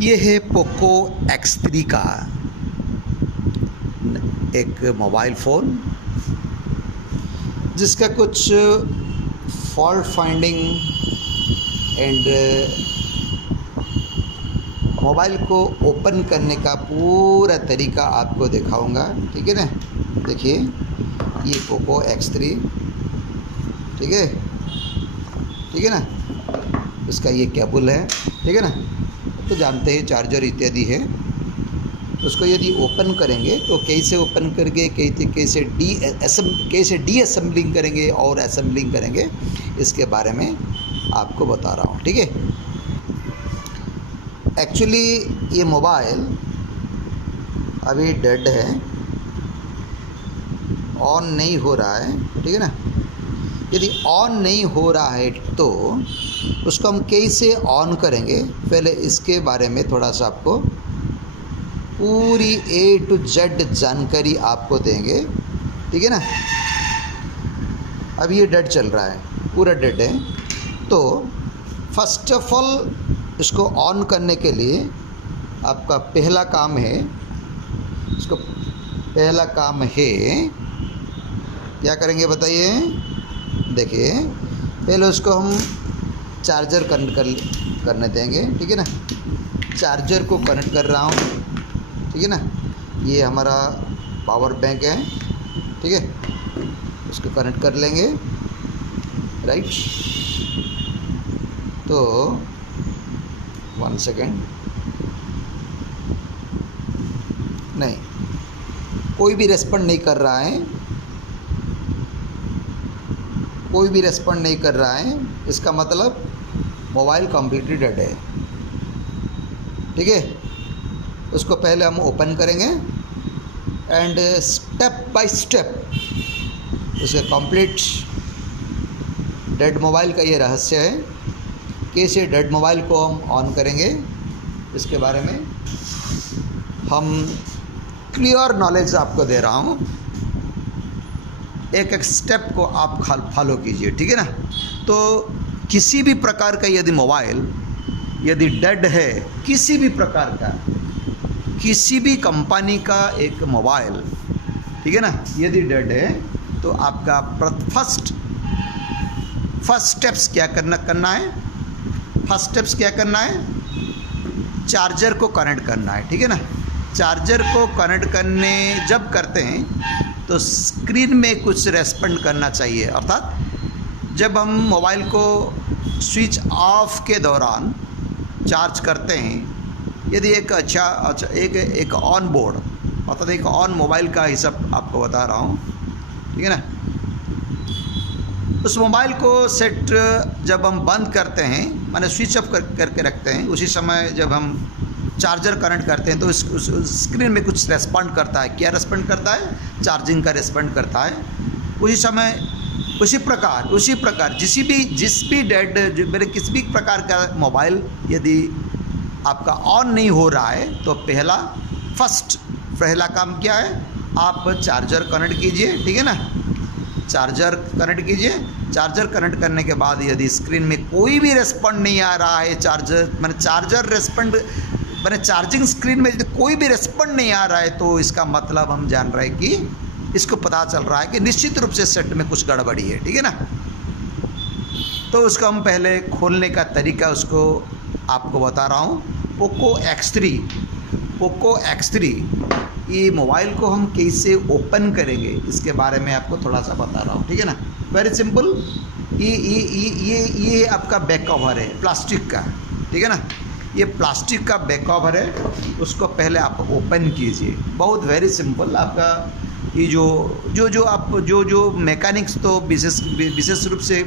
ये है Poco X3 का एक मोबाइल फ़ोन जिसका कुछ फॉल्ट फाइंडिंग एंड मोबाइल को ओपन करने का पूरा तरीका आपको दिखाऊंगा। ठीक है ना, देखिए ये पोको X3, ठीक है, ठीक है ना, इसका ये केबल है, ठीक है ना, तो जानते हैं चार्जर इत्यादि है। उसको यदि ओपन करेंगे तो कैसे ओपन करके कैसे डी असेंबलिंग करेंगे और असेंबलिंग करेंगे, इसके बारे में आपको बता रहा हूँ। ठीक है, एक्चुअली ये मोबाइल अभी डेड है, ऑन नहीं हो रहा है। ठीक है ना, यदि ऑन नहीं हो रहा है तो उसको हम कैसे ऑन करेंगे, पहले इसके बारे में थोड़ा सा आपको पूरी A to Z जानकारी आपको देंगे। ठीक है ना, अब ये डेड चल रहा है, पूरा डेड है, तो फर्स्ट ऑफ ऑल इसको ऑन करने के लिए आपका पहला काम है, इसको पहला काम है क्या करेंगे बताइए। देखिए पहले उसको हम चार्जर कनेक्ट करने देंगे। ठीक है ना, चार्जर को कनेक्ट कर रहा हूँ। ठीक है ना, ये हमारा पावर बैंक है। ठीक है, इसको कनेक्ट कर लेंगे, राइट। तो 1 सेकेंड, नहीं, कोई भी रेस्पॉन्ड नहीं कर रहा है, कोई भी रेस्पॉन्ड नहीं कर रहा है, इसका मतलब मोबाइल कम्प्लीटली डेड है। ठीक है, उसको पहले हम ओपन करेंगे एंड स्टेप बाय स्टेप उसे कंप्लीट डेड मोबाइल का ये रहस्य है, कैसे डेड मोबाइल को हम ऑन करेंगे, इसके बारे में हम क्लियर नॉलेज आपको दे रहा हूँ। एक एक स्टेप को आप फॉलो कीजिए। ठीक है ना, तो किसी भी प्रकार का यदि मोबाइल यदि डेड है, किसी भी प्रकार का, किसी भी कंपनी का एक मोबाइल, ठीक है ना, यदि डेड है तो आपका फर्स्ट स्टेप्स क्या करना है, फर्स्ट स्टेप्स क्या करना है, चार्जर को कनेक्ट करना है। ठीक है ना, चार्जर को कनेक्ट करने जब करते हैं तो स्क्रीन में कुछ रेस्पॉन्ड करना चाहिए, अर्थात जब हम मोबाइल को स्विच ऑफ के दौरान चार्ज करते हैं, यदि एक अच्छा एक ऑन बोर्ड, अर्थात एक ऑन मोबाइल का हिसाब आपको बता रहा हूँ। ठीक है ना, उस मोबाइल को सेट जब हम बंद करते हैं, माने स्विच ऑफ करके रखते हैं, उसी समय जब हम चार्जर कनेक्ट करते हैं तो उस स्क्रीन में कुछ रेस्पॉन्ड करता है। क्या रेस्पॉन्ड करता है? चार्जिंग का रेस्पॉन्ड करता है। उसी समय उसी प्रकार जिस भी डेड मेरे किसी भी प्रकार का मोबाइल यदि आपका ऑन नहीं हो रहा है तो पहला काम क्या है, आप चार्जर कनेक्ट कीजिए। ठीक है ना, चार्जर कनेक्ट कीजिए। चार्जर कनेक्ट करने के बाद यदि स्क्रीन में कोई भी रेस्पॉन्ड नहीं आ रहा है, चार्जिंग स्क्रीन में यदि कोई भी रेस्पॉन्ड नहीं आ रहा है, तो इसका मतलब हम जान रहे हैं कि इसको पता चल रहा है कि निश्चित रूप से सेट में कुछ गड़बड़ी है। ठीक है ना, तो उसको हम पहले खोलने का तरीका उसको आपको बता रहा हूँ। पोको X3 ये मोबाइल को हम कैसे ओपन करेंगे, इसके बारे में आपको थोड़ा सा बता रहा हूँ। ठीक है ना, वेरी सिंपल। ये आपका बैक कवर है प्लास्टिक का। ठीक है ना, ये प्लास्टिक का बैक कवर है, उसको पहले आप ओपन कीजिए। बहुत वेरी सिंपल। आपका ये जो मैकेनिक्स तो विशेष रूप से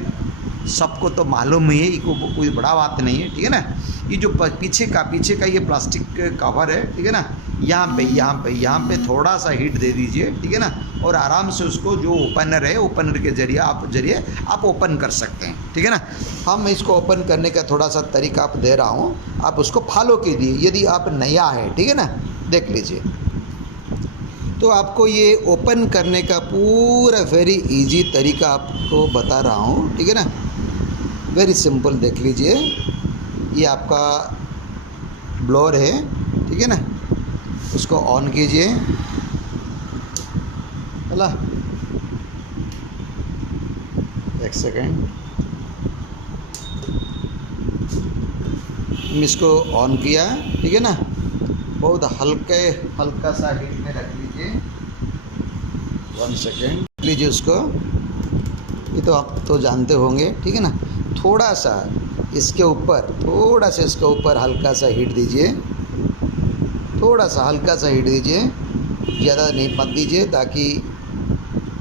सबको तो मालूम ही है, ये कोई बड़ा बात नहीं है। ठीक है ना, ये जो पीछे का ये प्लास्टिक कवर है, ठीक है ना, यहाँ पे थोड़ा सा हीट दे दीजिए। ठीक है ना, और आराम से उसको जो ओपनर है, ओपनर के जरिए आप ओपन कर सकते हैं। ठीक है ना, हम इसको ओपन करने का थोड़ा सा तरीका आप दे रहा हूँ, आप उसको फॉलो कीजिए। यदि आप नया है, ठीक है ना, देख लीजिए, तो आपको ये ओपन करने का पूरा वेरी इजी तरीका आपको बता रहा हूँ। ठीक है ना, वेरी सिंपल। देख लीजिए, ये आपका ब्लोअर है, ठीक है ना, उसको ऑन कीजिए। चला, एक सेकेंड, इसको ऑन किया, ठीक है ना। बहुत हल्का सा हीट में रख लीजिए। 1 सेकेंड लीजिए उसको, ये तो आप तो जानते होंगे, ठीक है ना। थोड़ा सा इसके ऊपर हल्का सा हीट दीजिए, थोड़ा सा हल्का सा हीट दीजिए, ज़्यादा नहीं मत दीजिए ताकि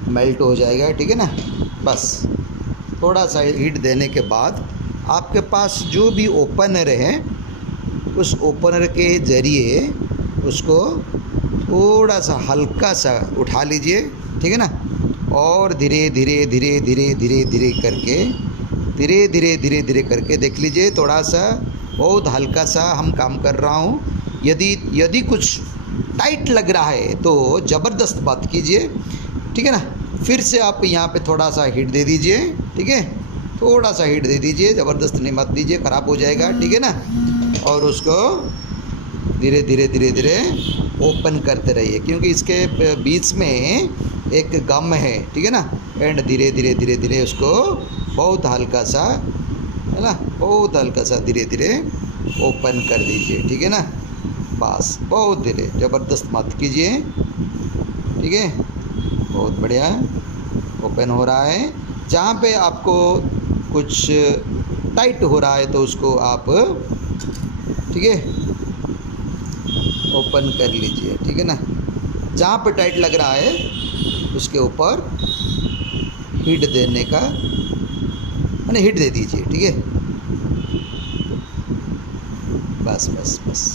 मेल्ट हो जाएगा, ठीक है ना। बस थोड़ा सा हीट देने के बाद आपके पास जो भी ओपनर है उस ओपनर के ज़रिए उसको थोड़ा सा हल्का सा उठा लीजिए, ठीक है ना। और धीरे धीरे करके देख लीजिए, थोड़ा सा बहुत हल्का सा हम काम कर रहा हूँ। यदि कुछ टाइट लग रहा है तो ज़बरदस्त बात कीजिए, ठीक है ना। फिर से आप यहाँ पे थोड़ा सा हीट दे दीजिए, ठीक है, थोड़ा सा हीट दे दीजिए, ज़बरदस्त नहीं मत दीजिए, ख़राब हो जाएगा, ठीक है ना। और उसको धीरे धीरे ओपन करते रहिए, क्योंकि इसके बीच में एक गम है, ठीक है ना। एंड धीरे धीरे उसको बहुत हल्का सा, है ना, बहुत हल्का सा धीरे ओपन कर दीजिए, ठीक है ना। बस बहुत धीरे, ज़बरदस्त मत कीजिए, ठीक है। बहुत बढ़िया ओपन हो रहा है। जहाँ पे आपको कुछ टाइट हो रहा है तो उसको आप, ठीक है, ओपन कर लीजिए, ठीक है ना। जहाँ पे टाइट लग रहा है उसके ऊपर हीट देने का, मैंने हीट दे दीजिए, ठीक है। बस बस बस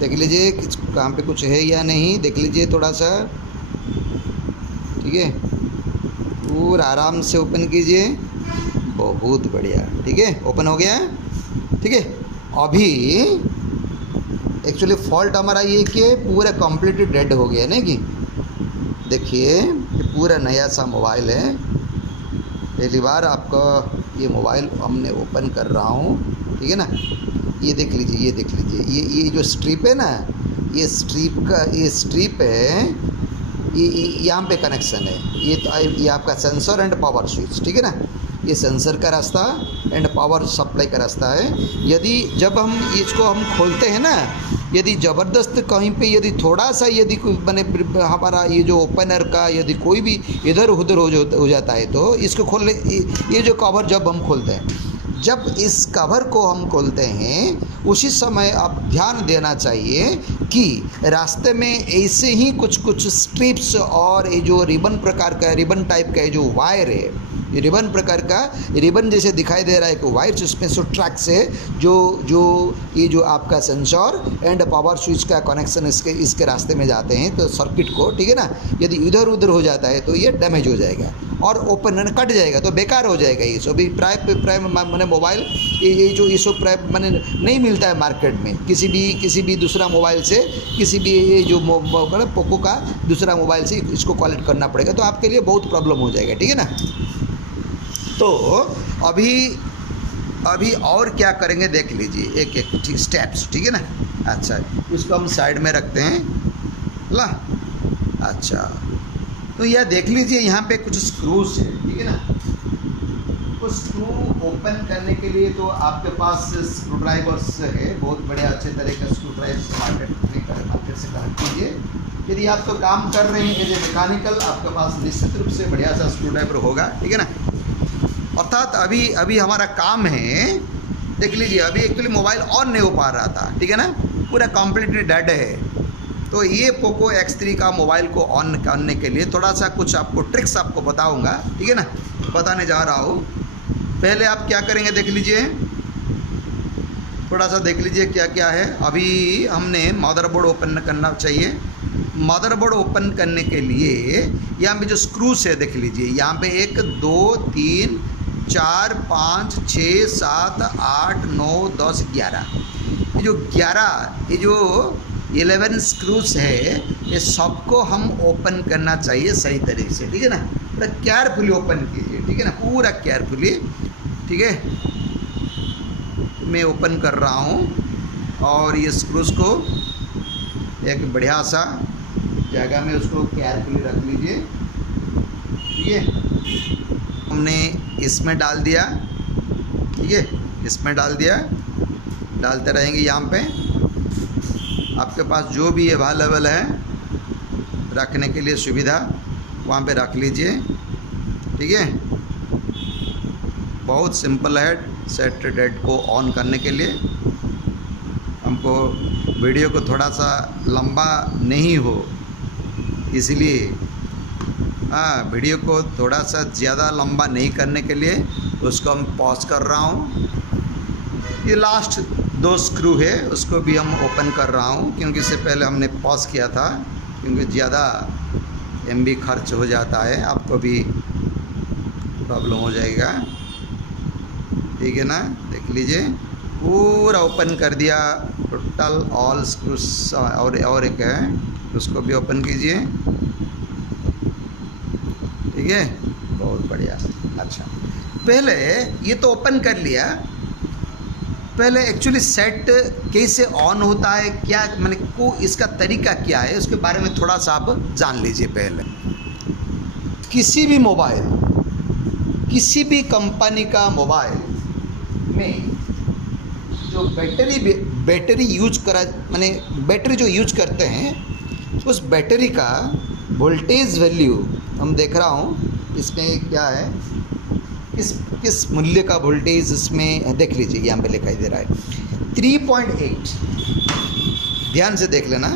देख लीजिए कहाँ पे कुछ है या नहीं, देख लीजिए थोड़ा सा, ठीक है। पूरा आराम से ओपन कीजिए, बहुत बढ़िया, ठीक है, ओपन हो गया, ठीक है। अभी एक्चुअली फॉल्ट हमारा ये कि पूरा कम्प्लीटली डेड हो गया, नहीं कि देखिए ये पूरा नया सा मोबाइल है, पहली बार आपका ये मोबाइल हमने ओपन कर रहा हूँ, ठीक है ना। ये देख लीजिए, ये जो स्ट्रिप है ना, ये स्ट्रिप है, ये यहाँ पे कनेक्शन है, ये आपका सेंसर एंड पावर स्विच, ठीक है ना। ये सेंसर का रास्ता एंड पावर सप्लाई का रास्ता है। जब हम इसको खोलते हैं ना, यदि ज़बरदस्त कहीं पे यदि थोड़ा सा यदि मैंने हमारा ये जो ओपनर का यदि कोई भी इधर उधर हो जाता है तो इसको खोलने, ये जो कवर जब हम खोलते हैं, जब इस कवर को हम खोलते हैं उसी समय आप ध्यान देना चाहिए कि रास्ते में ऐसे ही कुछ स्ट्रिप्स और ये जो रिबन टाइप का जो वायर है, ये रिबन प्रकार का रिबन जैसे दिखाई दे रहा है कि वायर, उसमें सो ट्रैक से ये जो आपका सेंसर एंड पावर स्विच का कनेक्शन इसके रास्ते में जाते हैं तो सर्किट को, ठीक है ना, यदि इधर उधर हो जाता है तो ये डैमेज हो जाएगा और ओपन कट जाएगा तो बेकार हो जाएगा। ये सब प्राय मैंने मोबाइल ये जो ये सब प्राय मैंने नहीं मिलता है मार्केट में, किसी भी दूसरा मोबाइल से, किसी भी ये जो पोको का दूसरा मोबाइल से इसको कलेक्ट करना पड़ेगा, तो आपके लिए बहुत प्रॉब्लम हो जाएगा, ठीक है ना। तो अभी और क्या करेंगे देख लीजिए, एक स्टेप्स, ठीक है ना। अच्छा, इसको हम साइड में रखते हैं ला। अच्छा, तो यह देख लीजिए यहाँ पे कुछ स्क्रूज है, ठीक है ना। तो स्क्रू ओपन करने के लिए तो आपके पास स्क्रू ड्राइवर्स है, बहुत बड़े अच्छे तरह का स्क्रू ड्राइवर मार्केट से कलेक्ट कीजिए। यदि आप तो काम कर रहे हैं एज ए मैकेनिकल, आपके पास निश्चित रूप से बढ़िया सा स्क्रू ड्राइवर होगा, ठीक है ना। अर्थात अभी हमारा काम है, देख लीजिए अभी एक्चुअली मोबाइल ऑन नहीं हो पा रहा था, ठीक है ना, पूरा कम्प्लीटली डेड है। तो ये पोको X3 का मोबाइल को ऑन करने के लिए थोड़ा सा कुछ आपको ट्रिक्स आपको बताऊंगा, ठीक है ना, बताने जा रहा हूँ। पहले आप क्या करेंगे देख लीजिए, थोड़ा सा देख लीजिए क्या क्या है। अभी हमने मदरबोर्ड ओपन करना चाहिए, मदरबोर्ड ओपन करने के लिए यहाँ पे जो स्क्रूस है देख लीजिए, यहाँ पे 1 2 3 4 5 6 7 8 9 10 11, ये जो 11 ये जो 11 स्क्रूस है, ये सबको हम ओपन करना चाहिए सही तरीके से, ठीक है ना। पूरा केयरफुली ओपन कीजिए, ठीक है ना, पूरा केयरफुली, ठीक है। मैं ओपन कर रहा हूँ और ये स्क्रूस को एक बढ़िया सा जगह में उसको केयरफुली रख लीजिए, ठीक है। हमने इसमें डाल दिया, ठीक है, इसमें डाल दिया, डालते रहेंगे। यहाँ पे आपके पास जो भी अवेलेबल है रखने के लिए सुविधा, वहाँ पे रख लीजिए, ठीक है। बहुत सिंपल है सेट डेट को ऑन करने के लिए। हमको वीडियो को थोड़ा सा लंबा नहीं हो, इसलिए वीडियो को थोड़ा सा ज़्यादा लंबा नहीं करने के लिए उसको हम पॉज कर रहा हूँ। ये लास्ट 2 स्क्रू है, उसको भी हम ओपन कर रहा हूँ, क्योंकि इससे पहले हमने पॉज किया था, क्योंकि ज़्यादा MB खर्च हो जाता है, आपको भी प्रॉब्लम हो जाएगा, ठीक है ना। देख लीजिए, पूरा ओपन कर दिया टोटल ऑल स्क्रूस, और एक है उसको भी ओपन कीजिए, ठीक है, बहुत बढ़िया। अच्छा, पहले ये तो ओपन कर लिया, पहले एक्चुअली सेट कैसे ऑन होता है, क्या मैंने को इसका तरीका क्या है, उसके बारे में थोड़ा सा आप जान लीजिए। पहले किसी भी मोबाइल, किसी भी कंपनी का मोबाइल में जो बैटरी यूज करा, मैंने बैटरी जो यूज करते हैं, उस बैटरी का वोल्टेज वैल्यू हम देख रहा हूँ इसमें क्या है, किस मूल्य का वोल्टेज इसमें देख लीजिए, यहाँ पे लिखाई दे रहा है 3.8। ध्यान से देख लेना,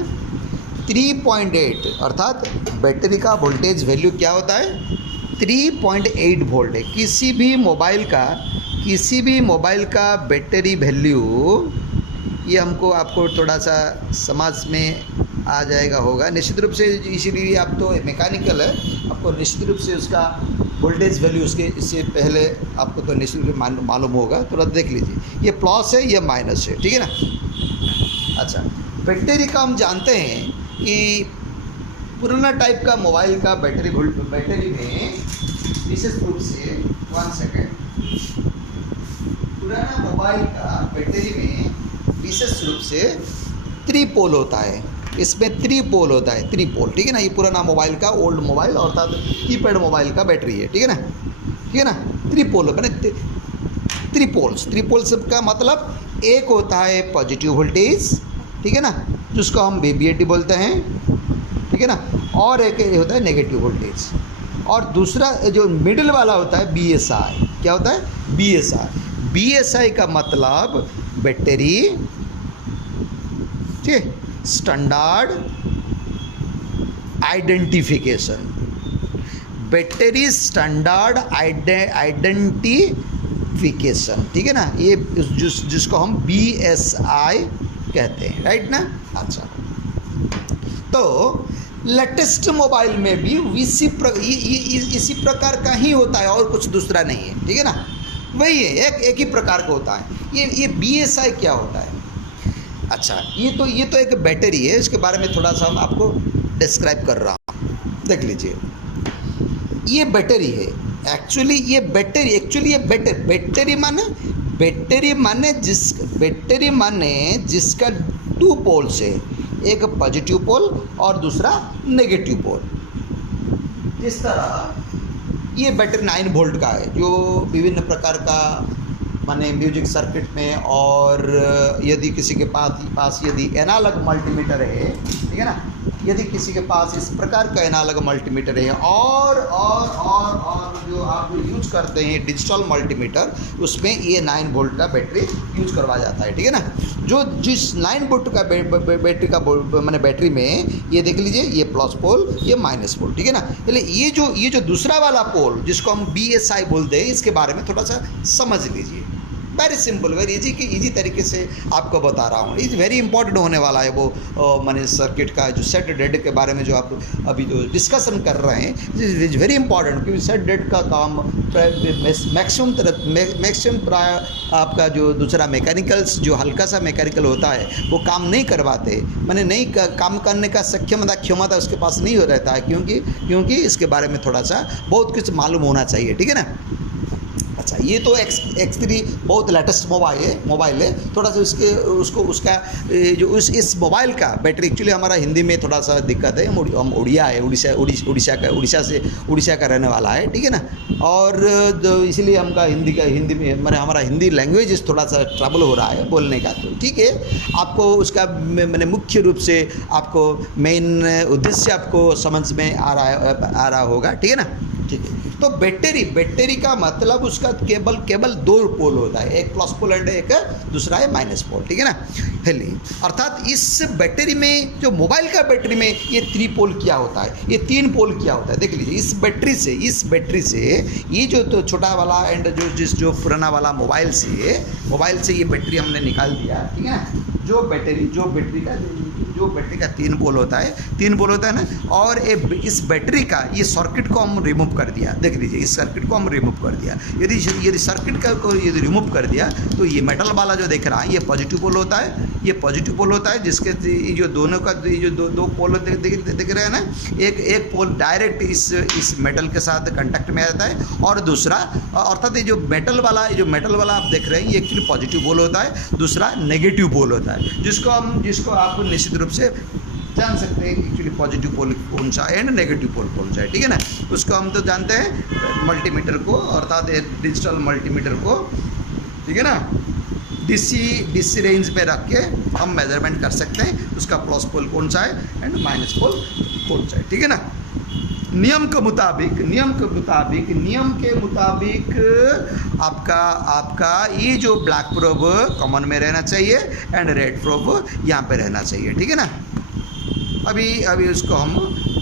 3.8 अर्थात बैटरी का वोल्टेज वैल्यू क्या होता है, 3.8 वोल्ट है। किसी भी मोबाइल का बैटरी वैल्यू, ये हमको आपको थोड़ा सा समझ में आ जाएगा होगा निश्चित रूप से, इसीलिए आप तो मैकेनिकल है, आपको निश्चित रूप से उसका वोल्टेज वैल्यू उसके इससे पहले आपको तो निश्चित रूप से मालूम होगा। थोड़ा देख लीजिए, ये प्लस है, ये माइनस है, ठीक है ना। अच्छा, बैटरी का हम जानते हैं कि पुराना टाइप का मोबाइल का बैटरी में विशेष रूप से 1 सेकेंड, पुराना मोबाइल का बैटरी में विशेष रूप से 3 पोल होता है, इसमें 3 पोल होता है, 3 पोल, ठीक है ना। ये पुराना मोबाइल का, ओल्ड मोबाइल अर्थात कीपैड मोबाइल का बैटरी है, ठीक है ना, ठीक है ना। 3 पोल होगा ना, 3 पोल्स का मतलब एक होता है पॉजिटिव वोल्टेज, ठीक है ना, जिसको हम VBAT बोलते हैं, ठीक है ना, और एक होता है नेगेटिव वोल्टेज, और दूसरा जो मिडिल वाला होता है BSI। क्या होता है, BSI का मतलब बैटरी, ठीक है, standard identification, battery standard identification, ठीक है ना, ये जिसको हम BSI कहते हैं, राइट ना। अच्छा, तो लेटेस्ट मोबाइल में भी इसी प्रकार का ही होता है, और कुछ दूसरा नहीं है, ठीक है ना, वही है, एक ही प्रकार का होता है। ये BSI क्या होता है। अच्छा, ये तो एक बैटरी है, इसके बारे में थोड़ा सा हम आपको डिस्क्राइब कर रहा हूँ। देख लीजिए, ये बैटरी है, एक्चुअली बैटरी माने जिसका 2 पोल्स है, एक पॉजिटिव पोल और दूसरा नेगेटिव पोल। जिस तरह ये बैटरी 9 वोल्ट का है, जो विभिन्न प्रकार का माने म्यूजिक सर्किट में, और यदि किसी के पास यदि एनालॉग मल्टीमीटर है, ठीक है ना, यदि किसी के पास इस प्रकार का एनालॉग मल्टीमीटर है, और जो आप यूज करते हैं डिजिटल मल्टीमीटर, उसमें ये 9 वोल्ट का बैटरी यूज करवा जाता है, ठीक है ना। जिस 9 वोल्ट का बैटरी का मैंने बैटरी में ये देख लीजिए, ये प्लस पोल, ये माइनस पोल, ठीक है ना। पहले ये जो दूसरा वाला पोल जिसको हम BSI बोलते हैं, इसके बारे में थोड़ा सा समझ लीजिए। वेरी सिंपल, वेरी इजी तरीके से आपको बता रहा हूँ। इज वेरी इंपॉर्टेंट होने वाला है वो मैंने सर्किट का जो सेट डेड के बारे में जो आप अभी जो डिस्कशन कर रहे हैं, इज वेरी इंपॉर्टेंट, क्योंकि सेट डेड का काम मैक्सिमम प्राय आपका जो दूसरा मैकेनिकल्स जो हल्का सा मैकेनिकल होता है वो काम नहीं करवाते, मैंने नहीं काम करने का क्षमता उसके पास नहीं हो रहता है, क्योंकि इसके बारे में थोड़ा सा बहुत कुछ मालूम होना चाहिए, ठीक है ना। अच्छा, ये तो X3 बहुत लेटेस्ट मोबाइल है, थोड़ा सा उसका जो इस मोबाइल का बैटरी, एक्चुअली हमारा हिंदी में थोड़ा सा दिक्कत है, हम उड़ीसा का रहने वाला है, ठीक है ना। और इसलिए हमका हिंदी में मैंने हमारा हिंदी लैंग्वेज थोड़ा सा ट्रबल हो रहा है बोलने का, तो ठीक है। आपको उसका मैंने मुख्य रूप से आपको मेन उद्देश्य आपको समझ में आ रहा होगा, ठीक है ना, ठीक है। तो बैटरी का मतलब उसका केवल दो पोल होता है, एक प्लस पोल एंड एक दूसरा है माइनस पोल, ठीक है ना। हेली अर्थात इस बैटरी में, जो मोबाइल का बैटरी में ये 3 पोल क्या होता है, ये 3 पोल क्या होता है, देख लीजिए। इस बैटरी से ये जो तो छोटा वाला एंड जो पुराना वाला मोबाइल से ये बैटरी हमने निकाल दिया, ठीक है ना। जो बैटरी का 3 पोल होता है ना, और इस बैटरी का ये सर्किट को हम रिमूव कर दिया, देख लीजिए, इस सर्किट को हम रिमूव कर दिया। यदि सर्किट को यदि रिमूव कर दिया तो ये मेटल वाला जो देख रहा है ये पॉजिटिव पोल होता है, जिसके जो दोनों का जो दो पोल दिख रहे हैं ना, एक पोल डायरेक्ट इस मेटल के साथ कांटेक्ट में आता है, और दूसरा अर्थात ये जो मेटल वाला आप देख रहे हैं ये एक्चुअली पॉजिटिव पोल होता है, दूसरा नेगेटिव पोल होता है, जिसको आप निश्चित रूप से जान सकते हैं एक्चुअली पॉजिटिव पोल कौन सा एंड नेगेटिव पोल कौन सा है, ठीक है ना। उसको हम तो जानते हैं मल्टीमीटर को, अर्थात डिजिटल मल्टीमीटर को, ठीक है ना, डीसी रेंज पे रख के हम मेजरमेंट कर सकते हैं उसका प्लस पोल कौन सा है एंड माइनस पोल कौन सा है, ठीक है ना। नियम के मुताबिक आपका ये जो ब्लैक प्रोब कॉमन में रहना चाहिए एंड रेड प्रोब यहाँ पे रहना चाहिए, ठीक है ना। अभी उसको हम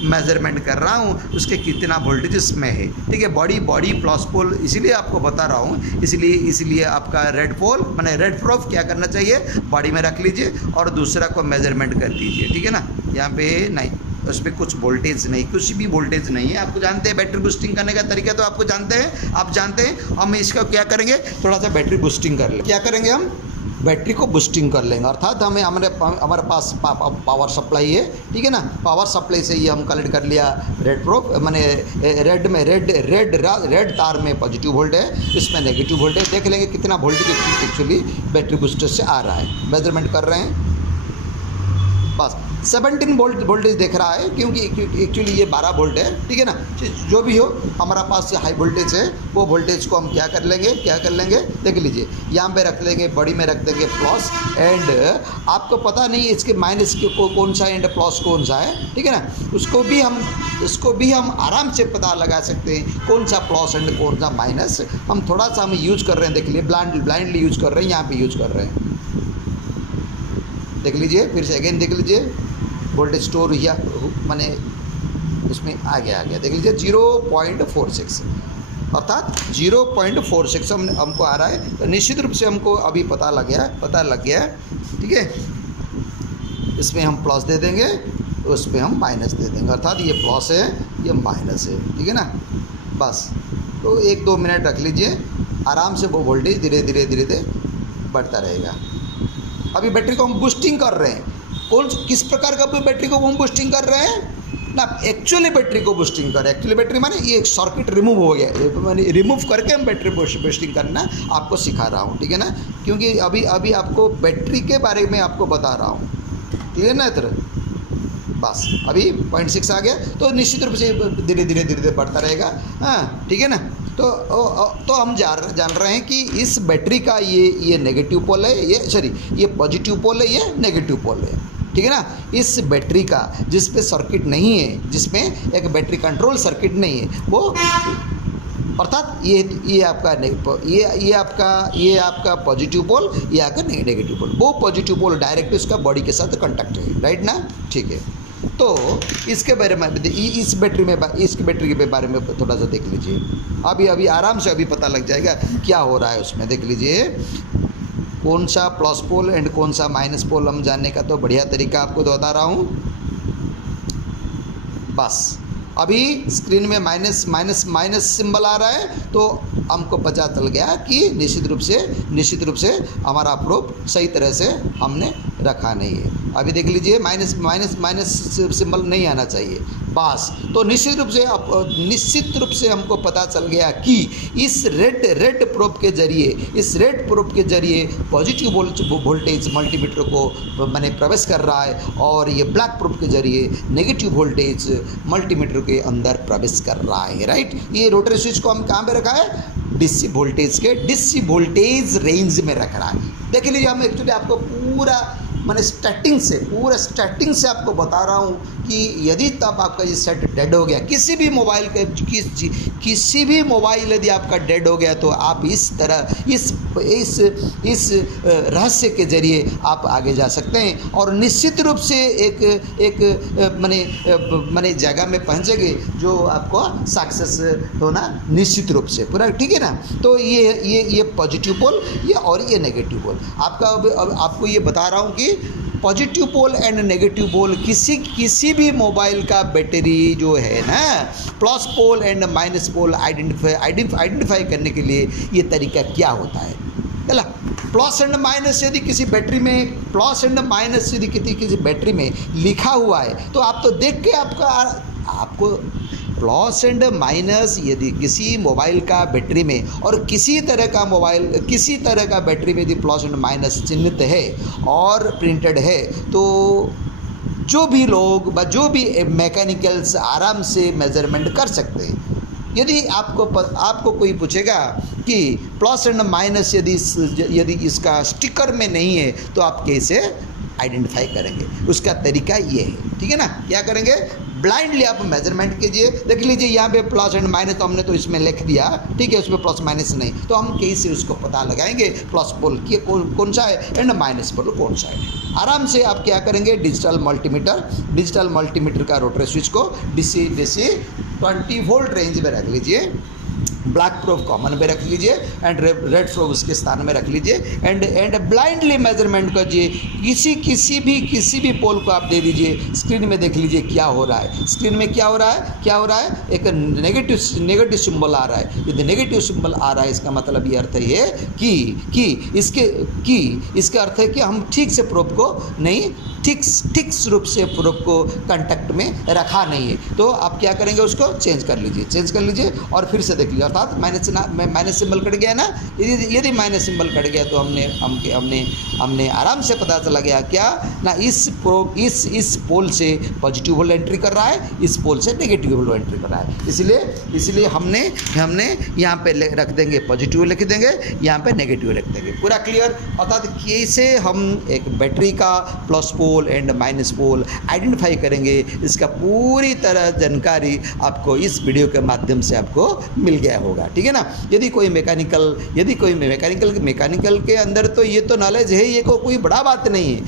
मेजरमेंट कर रहा हूँ, उसके कितना वोल्टेज इसमें है, ठीक है। बॉडी प्लस पोल इसीलिए आपको बता रहा हूँ, इसलिए आपका रेड पोल मैंने रेड प्रोब क्या करना चाहिए, बॉडी में रख लीजिए और दूसरा को मेजरमेंट कर दीजिए, ठीक है ना। यहाँ पे नहीं, उस पर कुछ वोल्टेज नहीं, कुछ भी वोल्टेज नहीं है। आपको जानते हैं बैटरी बूस्टिंग करने का तरीका, तो आप जानते हैं। हम इसका क्या करेंगे, थोड़ा सा बैटरी बूस्टिंग कर लेंगे। क्या करेंगे, हम बैटरी को बूस्टिंग कर लेंगे, अर्थात हमारे पास पावर सप्लाई है, ठीक है ना। पावर सप्लाई से ये हम कलेक्ट कर लिया रेड प्रोब, मैंने रेड तार में पॉजिटिव वोल्ट है, इसमें नेगेटिव वोल्ट है। देख लेंगे कितना वोल्टेज एक्चुअली बैटरी बूस्टर से आ रहा है, मेजरमेंट कर रहे हैं, बस 17 वोल्टेज देख रहा है, क्योंकि एक्चुअली ये 12 वोल्ट है, ठीक है ना। जो भी हो, हमारा पास हाई वोल्टेज है, वो वोल्टेज को हम क्या कर लेंगे, देख लीजिए, यहाँ पे रख लेंगे, बॉडी में रख देंगे प्लस, एंड आपको पता नहीं इसके माइनस कौन सा एंड प्लस कौन सा है, ठीक है ना। उसको भी हम आराम से पता लगा सकते हैं कौन सा प्लस एंड कौन सा माइनस। हम थोड़ा सा हम यूज कर रहे हैं, देख लीजिए, ब्लाइंडली यूज कर रहे हैं, यहाँ पे यूज कर रहे हैं, देख लीजिए, फिर से अगेन देख लीजिए, वोल्टेज स्टोर या मैंने उसमें आ गया, देख लीजिए 0.46, अर्थात 0.46 हमको आ रहा है। तो निश्चित रूप से हमको अभी पता लग गया, ठीक है। इसमें हम प्लस दे देंगे, उस पर हम माइनस दे देंगे, अर्थात ये प्लस है, ये माइनस है, ठीक है ना। बस तो 1-2 मिनट रख लीजिए, आराम से वो वोल्टेज धीरे धीरे बढ़ता रहेगा। अभी बैटरी को हम बूस्टिंग कर रहे हैं, किस प्रकार का बैटरी को हम बूस्टिंग कर रहे हैं ना, एक्चुअली बैटरी को बूस्टिंग कर रहे हैं। एक्चुअली बैटरी माने ये एक सर्किट रिमूव हो गया, मैंने रिमूव करके हम बैटरी बूस्टिंग करना आपको सिखा रहा हूँ, ठीक है ना। क्योंकि अभी आपको बैटरी के बारे में आपको बता रहा हूँ, क्लियर ना इधर। बस अभी 0.6 आ गया, तो निश्चित रूप से धीरे धीरे बढ़ता रहेगा, हाँ, ठीक है ना। तो हम जान रहे हैं कि इस बैटरी का ये नेगेटिव पोल है, ये पॉजिटिव पोल है, ये नेगेटिव पोल है, ठीक है ना। इस बैटरी का जिस पे सर्किट नहीं है, जिसमें एक बैटरी कंट्रोल सर्किट नहीं है, वो अर्थात ये आपका पॉजिटिव पोल, ये आपका नेगेटिव पोल। वो पॉजिटिव पोल डायरेक्ट उसका बॉडी के साथ कांटेक्ट है, राइट ना, ठीक है। तो इसके बारे में इस बैटरी के बारे में थोड़ा सा देख लीजिए। अभी आराम से अभी पता लग जाएगा क्या हो रहा है उसमें। देख लीजिए कौन सा प्लस पोल एंड कौन सा माइनस पोल हम जानने का तो बढ़िया तरीका आपको तो बता रहा हूँ। बस अभी स्क्रीन में माइनस सिंबल आ रहा है तो हमको पता चल गया कि निश्चित रूप से हमारा प्रोब सही तरह से हमने रखा नहीं है। अभी देख लीजिए माइनस सिंबल नहीं आना चाहिए बस। तो निश्चित रूप से हमको पता चल गया कि इस रेड प्रोब के जरिए पॉजिटिव वोल्टेज मल्टीमीटर को मैंने प्रवेश कर रहा है और ये ब्लैक प्रोब के जरिए नेगेटिव वोल्टेज मल्टीमीटर के अंदर प्रवेश कर रहा है, राइट। ये रोटरी स्विच को हम कहाँ पे रखा है? डीसी वोल्टेज रेंज में रख रहा है। देख लीजिए हम एक्चुअली आपको पूरा मैंने स्टार्टिंग से आपको बता रहा हूँ कि यदि तब आपका ये सेट डेड हो गया, किसी भी मोबाइल यदि आपका डेड हो गया तो आप इस तरह इस रहस्य के जरिए आप आगे जा सकते हैं और निश्चित रूप से एक मने जगह में पहुँचेंगे जो आपको सक्सेस होना निश्चित रूप से पूरा, ठीक है ना। तो ये पॉजिटिव पोल और ये नेगेटिव पोल आपको ये बता रहा हूँ कि positive pole and negative pole किसी भी मोबाइल का बैटरी जो है ना, plus pole and minus pole identify करने के लिए ये तरीका क्या होता है। चला प्लस एंड माइनस यदि किसी बैटरी में लिखा हुआ है तो आप तो देख के आपको प्लस एंड माइनस यदि किसी मोबाइल का बैटरी में और किसी तरह का बैटरी में यदि प्लस एंड माइनस चिन्हित है और प्रिंटेड है तो जो भी लोग जो भी मैकेनिकल्स आराम से मेजरमेंट कर सकते हैं। यदि आपको कोई पूछेगा कि प्लस एंड माइनस यदि इसका स्टिकर में नहीं है तो आप कैसे आइडेंटिफाई करेंगे, उसका तरीका ये है, ठीक है ना। क्या करेंगे? ब्लाइंडली आप मेजरमेंट कीजिए। देख लीजिए यहाँ पे प्लस एंड माइनस तो हमने तो इसमें लिख दिया, ठीक है, उसमें प्लस माइनस नहीं, तो हम कैसे उसको पता लगाएंगे प्लस पोल कौन सा है एंड माइनस पोल कौन सा है। आराम से आप क्या करेंगे? डिजिटल मल्टीमीटर का रोटरी स्विच को डीसी 20 वोल्ट रेंज में रख लीजिए, ब्लैक प्रोब कॉमन पे रख लीजिए एंड रेड प्रोब उसके स्थान में रख लीजिए एंड ब्लाइंडली मेजरमेंट कीजिए। किसी भी पोल को आप दे दीजिए। स्क्रीन में देख लीजिए क्या हो रहा है। स्क्रीन में क्या हो रहा है? एक नेगेटिव सिंबल आ रहा है। यदि नेगेटिव सिंबल आ रहा है इसका मतलब ये अर्थ है कि इसका अर्थ है कि हम ठीक से प्रोब को नहीं ठीक रूप से प्रोब को कांटेक्ट में रखा नहीं है। तो आप क्या करेंगे? उसको चेंज कर लीजिए और फिर से देख लीजिए। अर्थात माइनस सिंबल कट गया ना। यदि माइनस सिंबल कट गया तो हमने आराम से पता चला गया क्या ना, इस पोल से पॉजिटिव वोल्ट एंट्री कर रहा है, इस पोल से नेगेटिव वोल्ट एंट्री कर रहा है। इसलिए हमने यहाँ पे रख देंगे पॉजिटिव लिख देंगे, यहाँ पे नेगेटिव लिख देंगे। पूरा क्लियर? अर्थात कैसे हम एक बैटरी का plus pole and minus pole identify करेंगे, इसका पूरी तरह जानकारी आपको इस वीडियो के माध्यम से आपको मिल गया होगा, ठीक है ना। यदि कोई मैकेनिकल के अंदर तो ये तो नॉलेज है, ये कोई बड़ा बात नहीं है।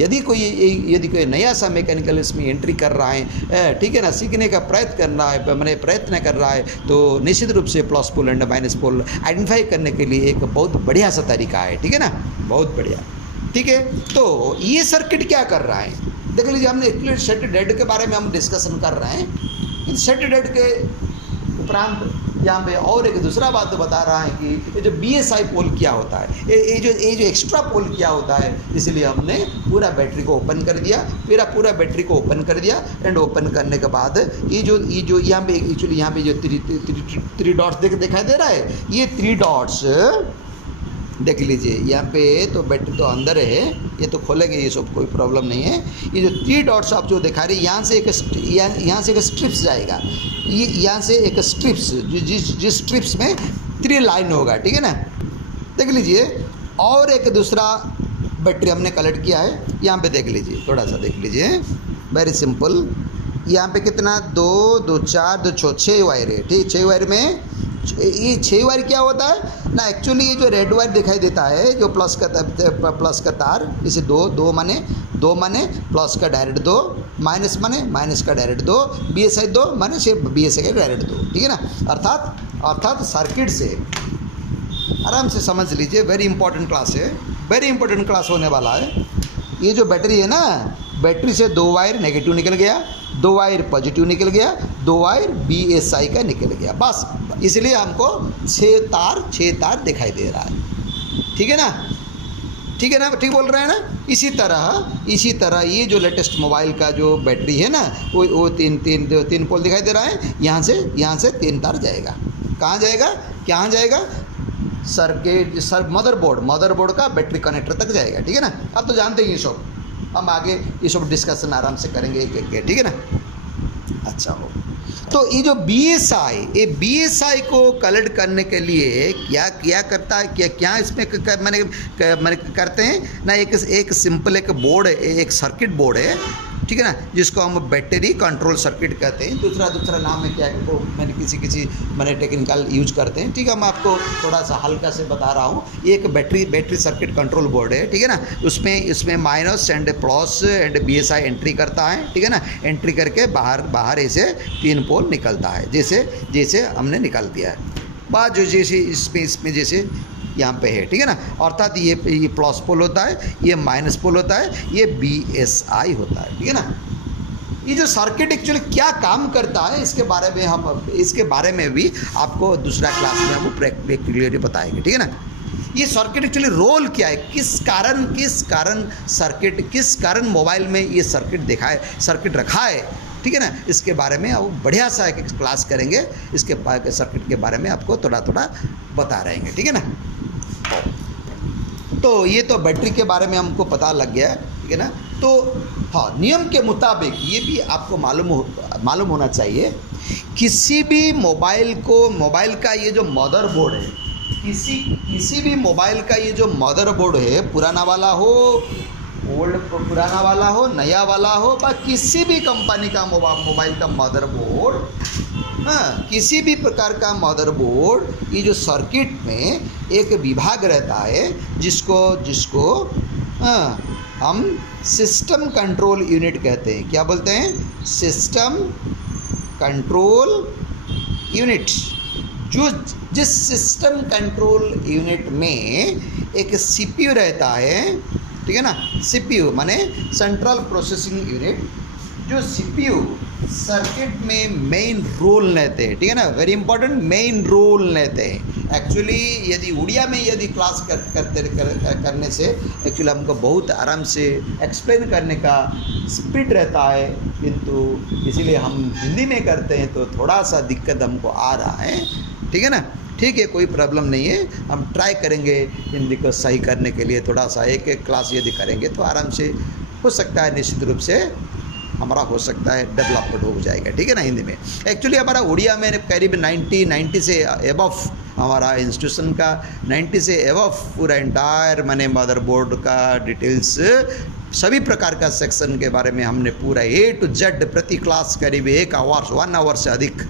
यदि कोई नया सा मैकेनिकल इसमें एंट्री कर रहा है, ठीक है ना, सीखने का प्रयत्न कर रहा है तो निश्चित रूप से plus pole and minus pole identify करने के लिए एक बहुत बढ़िया सा तरीका है, ठीक है ना, बहुत बढ़िया, ठीक है। तो ये सर्किट क्या कर रहा है? देख लीजिए, हमने एक्चुअली सेट डेड के बारे में हम डिस्कशन कर रहे हैं। सेट डेड के उपरांत यहाँ पे और एक दूसरा बात बता रहा है कि ये जो BSI पोल क्या होता है, ये जो एक्स्ट्रा पोल क्या होता है। इसलिए हमने पूरा बैटरी को ओपन कर दिया, पूरा बैटरी को ओपन कर दिया एंड ओपन करने के बाद ये जो यहाँ पे एक्चुअली यहाँ पे जो थ्री डॉट्स दिखाई दे रहा है, ये 3 डॉट्स देख लीजिए। यहाँ पे तो बैटरी तो अंदर है, ये तो खोलेंगे, ये सब कोई प्रॉब्लम नहीं है। ये जो 3 डॉट्स आप जो दिखा रहे हैं, यहाँ से एक स्ट्रिप्स जाएगा, ये यहाँ से एक स्ट्रिप्स जिस स्ट्रिप्स में 3 लाइन होगा, ठीक है ना। देख लीजिए, और एक दूसरा बैटरी हमने कलेक्ट किया है, यहाँ पे देख लीजिए, थोड़ा सा देख लीजिए, वेरी सिंपल। यहाँ पे कितना 2 4 2 6 वायर है, ठीक। 6 वायर में ये 6 वायर क्या होता है ना, एक्चुअली ये जो रेड वायर दिखाई देता है, जो प्लस का तार, इसे दो माने प्लस का डायरेक्ट 2 माइनस माने माइनस का डायरेक्ट दो, BSI 2 माने सिर्फ BSI का डायरेक्ट दो, ठीक है ना। अर्थात सर्किट से आराम से समझ लीजिए, वेरी इंपॉर्टेंट क्लास है, वेरी इंपॉर्टेंट क्लास होने वाला है। ये जो बैटरी है ना, बैटरी से 2 वायर नेगेटिव निकल गया, 2 वायर पॉजिटिव निकल गया, 2 वायर BSI का निकल गया, बस। इसलिए हमको 6 तार दिखाई दे रहा है, ठीक है ना, ठीक है ना, ठीक बोल रहे हैं ना। इसी तरह ये जो लेटेस्ट मोबाइल का जो बैटरी है ना, वो तीन पोल दिखाई दे रहा है। यहाँ से 3 तार जाएगा, कहाँ जाएगा, मदरबोर्ड का बैटरी कनेक्टर तक जाएगा, ठीक है ना। अब तो जानते हैं ये सब, हम आगे ये सब डिस्कशन आराम से करेंगे एक, ठीक है ना। अच्छा हो, तो ये जो BSI को कलेक्ट करने के लिए क्या करता है, क्या इसमें मैंने करते हैं ना, एक सिंपल एक बोर्ड है, एक सर्किट बोर्ड है, ठीक है ना, जिसको हम बैटरी कंट्रोल सर्किट कहते हैं। दूसरा नाम है क्या है, वो मैंने किसी मैंने टेक्निकल यूज करते हैं, ठीक है। मैं आपको थोड़ा सा हल्का से बता रहा हूँ। ये एक बैटरी सर्किट कंट्रोल बोर्ड है, ठीक है ना। उसमें minus and plus and BSI entry करता है, ठीक है ना। एंट्री करके बाहर ऐसे 3 पोल निकलता है, जैसे हमने निकाल दिया है। बात जो जैसे इसमें जैसे यहाँ पे है, ठीक है ना। अर्थात ये प्लस पोल होता है, ये माइनस पोल होता है, ये BSI होता है, ठीक है ना। ये जो सर्किट एक्चुअली क्या काम करता है, इसके बारे में भी आपको दूसरा क्लास में हम प्रैक्टिकली बताएंगे, ठीक है ना। ये सर्किट एक्चुअली रोल क्या है, किस कारण मोबाइल में ये सर्किट रखा है, ठीक है ना। इसके बारे में अब बढ़िया सा एक क्लास करेंगे, इसके सर्किट के बारे में आपको थोड़ा बता रहेंगे, ठीक है ना। तो ये तो बैटरी के बारे में हमको पता लग गया है, ठीक है ना। तो हाँ, नियम के मुताबिक ये भी आपको मालूम होना चाहिए, किसी भी मोबाइल का ये जो मदरबोर्ड है, किसी भी मोबाइल का ये जो मदरबोर्ड है, पुराना वाला हो, नया वाला हो, या किसी भी कंपनी का मोबाइल का मदरबोर्ड, हाँ, किसी भी प्रकार का मदरबोर्ड, ये जो सर्किट में एक विभाग रहता है, जिसको हम सिस्टम कंट्रोल यूनिट कहते हैं। क्या बोलते हैं? System control unit. जिस सिस्टम कंट्रोल यूनिट में एक CPU रहता है, ठीक है ना। CPU माने सेंट्रल प्रोसेसिंग यूनिट, जो CPU सर्किट में मेन रोल लेते हैं, ठीक है ना। वेरी इंपॉर्टेंट, मेन रोल लेते हैं। एक्चुअली यदि उड़िया में क्लास करने से एक्चुअली हमको बहुत आराम से एक्सप्लेन करने का स्पीड रहता है, किंतु इसीलिए हम हिंदी में करते हैं तो थोड़ा सा दिक्कत हमको आ रहा है, ठीक है ना। ठीक है, कोई प्रॉब्लम नहीं है, हम ट्राई करेंगे हिंदी को सही करने के लिए। थोड़ा सा एक क्लास यदि करेंगे तो आराम से हो सकता है, निश्चित रूप से हमारा हो सकता है डेवलपमेंट हो जाएगा, ठीक है ना, हिंदी में। एक्चुअली हमारा उड़िया में करीब 90 से एबव, हमारा इंस्टीट्यूशन का 90 से एबव पूरा एंटायर माने मदरबोर्ड का डिटेल्स, सभी प्रकार का सेक्शन के बारे में हमने पूरा A to Z प्रति क्लास करीब 1 आवर से अधिक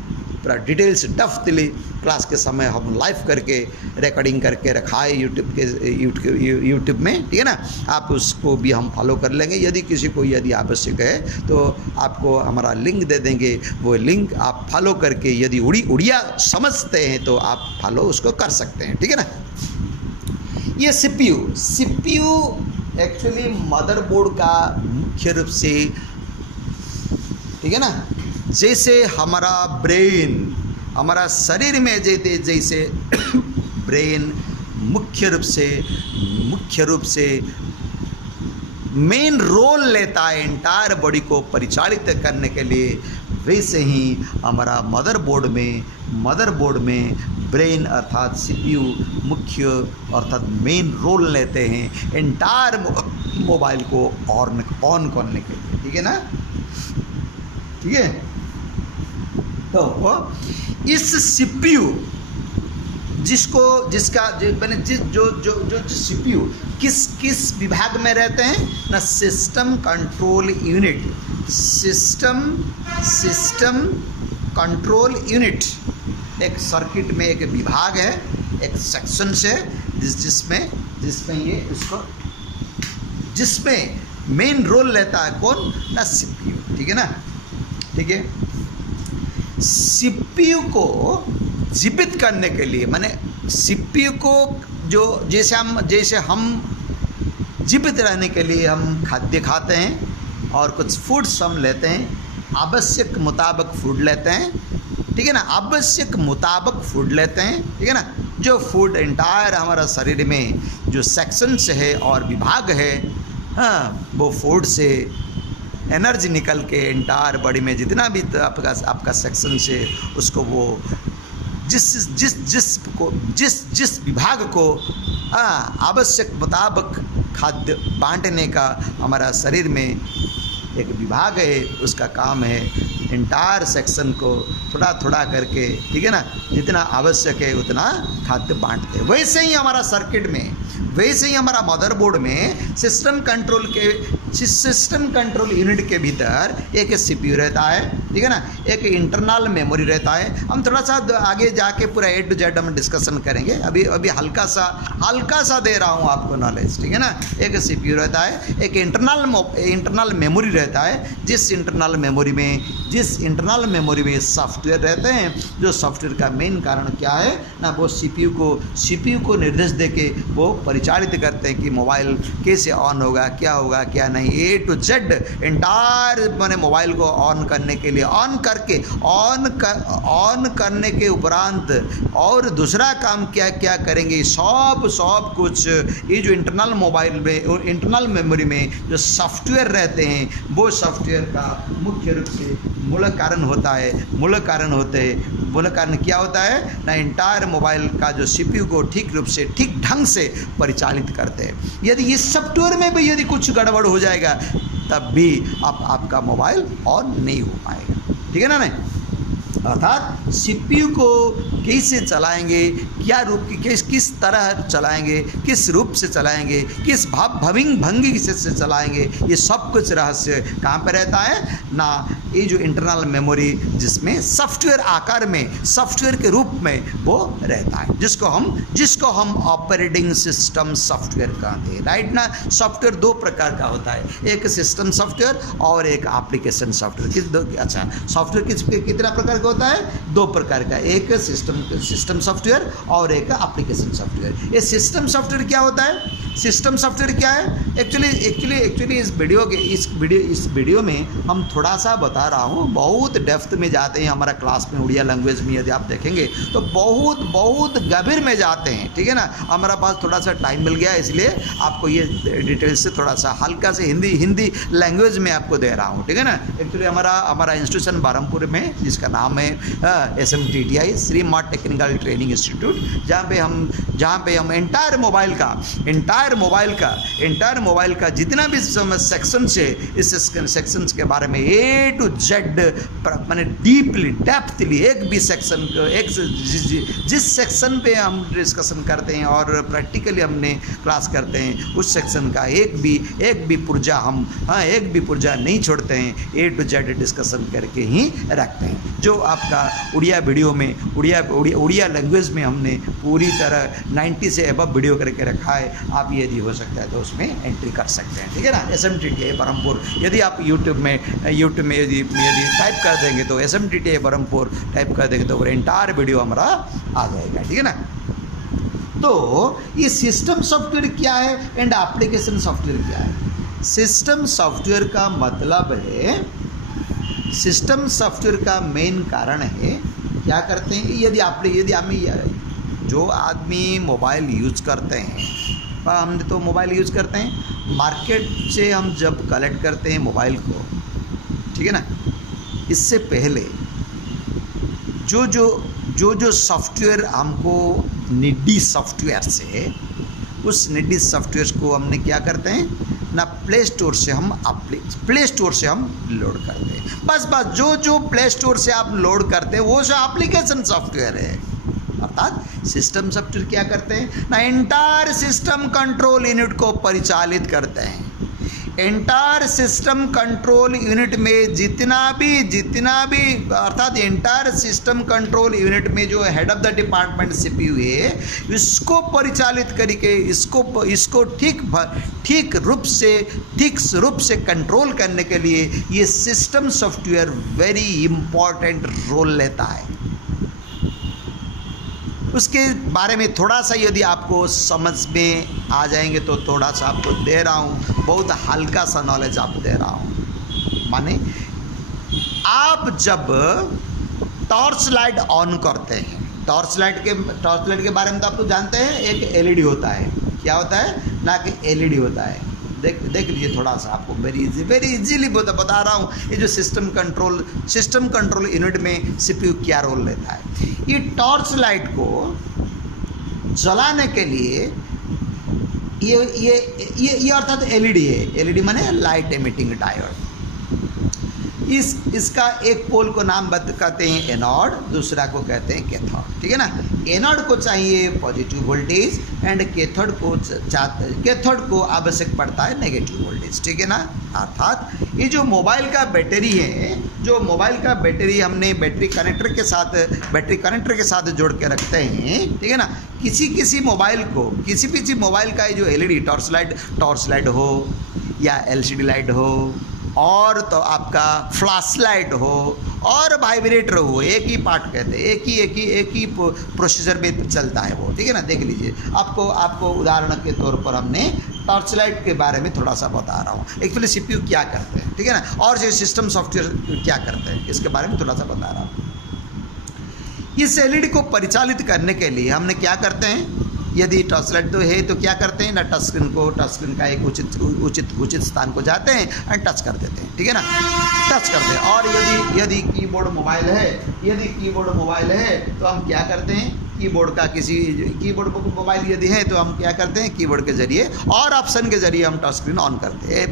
पूरा डिटेल्स डेप्थली क्लास के समय हम लाइव करके रिकॉर्डिंग करके रखा है यूट्यूब में, ठीक है ना। आप उसको भी हम फॉलो कर लेंगे। यदि किसी को आवश्यक है तो आपको हमारा लिंक दे देंगे, वो लिंक आप फॉलो करके यदि उड़िया समझते हैं तो आप फॉलो उसको कर सकते हैं, ठीक है ना। ये CPU एक्चुअली मदरबोर्ड का मुख्य रूप से, ठीक है ना, जैसे हमारा ब्रेन, हमारा शरीर में जैसे ब्रेन मुख्य रूप से मेन रोल लेता है एंटायर बॉडी को परिचालित करने के लिए, वैसे ही हमारा मदरबोर्ड में ब्रेन अर्थात CPU मुख्य अर्थात मेन रोल लेते हैं एंटायर मोबाइल को ऑन करने के लिए, ठीक है ना, ठीक है। तो इस CPU जो CPU किस विभाग में रहते हैं ना, सिस्टम कंट्रोल यूनिट एक सर्किट में एक विभाग है, एक सेक्शन से जिसमें मेन रोल लेता है कौन ना, CPU, ठीक है ना, ठीक है। सीपीयू को जीवित करने के लिए, माने सीपीयू को जो जैसे हम जीवित रहने के लिए हम खाद्य खाते हैं और कुछ फूड्स हम लेते हैं, आवश्यक मुताबिक फूड लेते हैं, ठीक है ना, आवश्यक मुताबिक फूड लेते हैं, ठीक है ना। जो फूड एंटायर हमारा शरीर में जो सेक्शंस है और विभाग है, हाँ, वो फूड से एनर्जी निकल के एंटायर बॉडी में जितना भी आपका सेक्शन से उसको वो जिस विभाग को आवश्यक मुताबिक खाद्य बांटने का हमारा शरीर में एक विभाग है, उसका काम है एंटायर सेक्शन को थोड़ा थोड़ा करके, ठीक है ना, जितना आवश्यक है उतना खाद्य बांटते हैं। वैसे ही हमारा सर्किट में, वैसे ही हमारा मदरबोर्ड में सिस्टम कंट्रोल यूनिट के भीतर एक सीपीयू रहता है, ठीक है ना, एक इंटरनल मेमोरी रहता है। हम थोड़ा सा आगे जाके पूरा A to Z हम डिस्कशन करेंगे, अभी हल्का सा दे रहा हूँ आपको नॉलेज, ठीक है ना। एक सीपीयू रहता है, एक इंटरनल मेमोरी रहता है, जिस इंटरनल मेमोरी में सॉफ्टवेयर रहते हैं। जो सॉफ्टवेयर का मेन कारण क्या है ना, वो सीपीयू को निर्देश देके वो परिचालित करते हैं कि मोबाइल कैसे ऑन होगा, क्या नहीं। A to Z एंटायर मैंने मोबाइल को ऑन करने के लिए ऑन करने के उपरांत और दूसरा काम क्या करेंगे, सब कुछ ये जो इंटरनल मेमोरी में जो सॉफ्टवेयर रहते हैं, वो सॉफ्टवेयर का मुख्य रूप से मूल कारण क्या होता है ना, एंटायर मोबाइल का जो सीपीयू को ठीक ढंग से परिचालित करते हैं। यदि इस सॉफ्टवेयर में भी यदि कुछ गड़बड़ हो जाएगा तब भी आपका मोबाइल ऑन नहीं हो पाएगा, ठीक है ना। नहीं, अर्थात सीपीयू को कैसे चलाएंगे, क्या रूप की किस तरह चलाएंगे, किस रूप से चलाएंगे, किस भंगी से चलाएंगे, ये सब कुछ रहस्य कहाँ पे रहता है ना, ये जो इंटरनल मेमोरी जिसमें सॉफ्टवेयर आकार में, सॉफ्टवेयर के रूप में वो रहता है, जिसको हम ऑपरेटिंग सिस्टम सॉफ्टवेयर कहते हैं, राइट ना। सॉफ्टवेयर दो प्रकार का होता है, एक सिस्टम सॉफ्टवेयर और एक एप्लीकेशन सॉफ्टवेयर। अच्छा, सॉफ्टवेयर कितना प्रकार का होता है, दो प्रकार का, एक सिस्टम सॉफ्टवेयर और एक एप्लीकेशन सॉफ्टवेयर। ये सिस्टम सॉफ्टवेयर क्या होता है, सिस्टम सॉफ्टवेयर क्या है, एक्चुअली इस वीडियो में हम थोड़ा सा बता रहा हूँ, बहुत डेप्थ में जाते हैं हमारा क्लास में उड़िया लैंग्वेज में, यदि आप देखेंगे तो बहुत गंभीर में जाते हैं, ठीक है ना। हमारा पास थोड़ा सा टाइम मिल गया, इसलिए आपको ये डिटेल से थोड़ा सा हल्का से हिंदी लैंग्वेज में आपको दे रहा हूँ, ठीक है ना। एक्चुअली हमारा इंस्टीट्यूशन बहरमपुर में, जिसका नाम है SMTTI, श्री माँ टेक्निकल ट्रेनिंग इंस्टीट्यूट, जहाँ पे हम एंटायर मोबाइल का जितना भी सेक्शन से, इस सेक्शन के बारे में A to Z मैंने डीपली डेप्थली एक भी सेक्शन को जिस सेक्शन पे हम डिस्कशन करते हैं और प्रैक्टिकली हमने क्लास करते हैं, उस सेक्शन का एक भी पुर्जा नहीं छोड़ते हैं, A to Z डिस्कशन करके ही रखते हैं। जो आपका उड़िया वीडियो में उड़िया लैंग्वेज में हमने पूरी तरह 90 से अबव वीडियो करके रखा है, आप यदि हो सकता है तो उसमें एंट्री कर सकते हैं, ठीक है ना। SMTTI बहरमपुर, यदि आप यूट्यूब में यदि टाइप कर देंगे तो SMTTI बहरमपुर टाइप कर देंगे तो वो एंटायर वीडियो हमारा आ जाएगा, ठीक है ना। तो ये सिस्टम सॉफ्टवेयर क्या है एंड एप्लीकेशन सॉफ्टवेयर क्या है। सिस्टम सॉफ्टवेयर का मतलब है, सिस्टम सॉफ्टवेयर का मेन कारण है, क्या करते हैं, यदि जो आदमी मोबाइल यूज करते हैं, हम तो मोबाइल यूज करते हैं, मार्केट से हम जब कलेक्ट करते हैं मोबाइल को, ठीक है ना, इससे पहले जो सॉफ्टवेयर हमको निडी सॉफ्टवेयर से, उस निडी सॉफ्टवेयर को हमने क्या करते हैं ना, प्ले स्टोर से हम लोड करते हैं। बस जो प्ले स्टोर से आप लोड करते हैं वो जो एप्लीकेशन सॉफ्टवेयर है। अर्थात सिस्टम सॉफ्टवेयर क्या करते हैं ना, एंटायर सिस्टम कंट्रोल यूनिट को परिचालित करते हैं। एंटायर सिस्टम कंट्रोल यूनिट में जितना भी अर्थात एंटायर सिस्टम कंट्रोल यूनिट में जो head of the department CPU है, इसको परिचालित करके इसको ठीक रूप से कंट्रोल करने के लिए ये system software very important role लेता है। उसके बारे में थोड़ा सा यदि आपको समझ में आ जाएंगे तो थोड़ा सा आपको दे रहा हूँ, बहुत हल्का सा नॉलेज आपको दे रहा हूँ। माने आप जब टॉर्च लाइट ऑन करते हैं, टॉर्च लाइट के बारे में तो आप तो जानते हैं, एक एलईडी होता है। क्या होता है? ना कि एलईडी होता है। देख लीजिए थोड़ा सा, आपको वेरी इजीली बता रहा हूँ। ये जो सिस्टम कंट्रोल यूनिट में सीपीयू क्या रोल लेता है। ये टॉर्च लाइट को जलाने के लिए ये अर्थात एलईडी है। एलईडी माने लाइट एमिटिंग डायोड। इसका एक पोल को नाम कहते हैं एनोड, दूसरा को कहते हैं कैथोड। ठीक है ना। एनोड को चाहिए पॉजिटिव वोल्टेज एंड कैथोड को आवश्यक पड़ता है नेगेटिव वोल्टेज। ठीक है ना। अर्थात ये जो मोबाइल का बैटरी है, जो मोबाइल का बैटरी हमने बैटरी कनेक्टर के साथ जोड़ के रखते हैं। ठीक है ना। किसी मोबाइल का ये जो एलईडी टॉर्च लाइट हो या एलसीडी लाइट हो और तो आपका फ्लैश लाइट हो और वाइब्रेटर हो, एक ही पार्ट कहते हैं, एक ही प्रोसीजर में चलता है वो। ठीक है ना। देख लीजिए, आपको उदाहरण के तौर पर हमने टॉर्च लाइट के बारे में थोड़ा सा बता रहा हूँ। एक्चुअली सीपीयू क्या करते हैं, ठीक है ना, और जो सिस्टम सॉफ्टवेयर क्या करते हैं, इसके बारे में थोड़ा सा बता रहा हूँ। इस एलईडी को परिचालित करने के लिए हमने क्या करते हैं, यदि टच लाइट तो है तो क्या करते हैं ना, टच स्क्रीन का एक उचित स्थान को जाते हैं और टच कर देते हैं। ठीक है ना। टच करते हैं। और यदि कीबोर्ड मोबाइल है तो हम क्या करते हैं, कीबोर्ड मोबाइल यदि है तो हम क्या करते हैं, कीबोर्ड के जरिए और ऑप्शन के जरिए हम टच स्क्रीन ऑन करते हैं,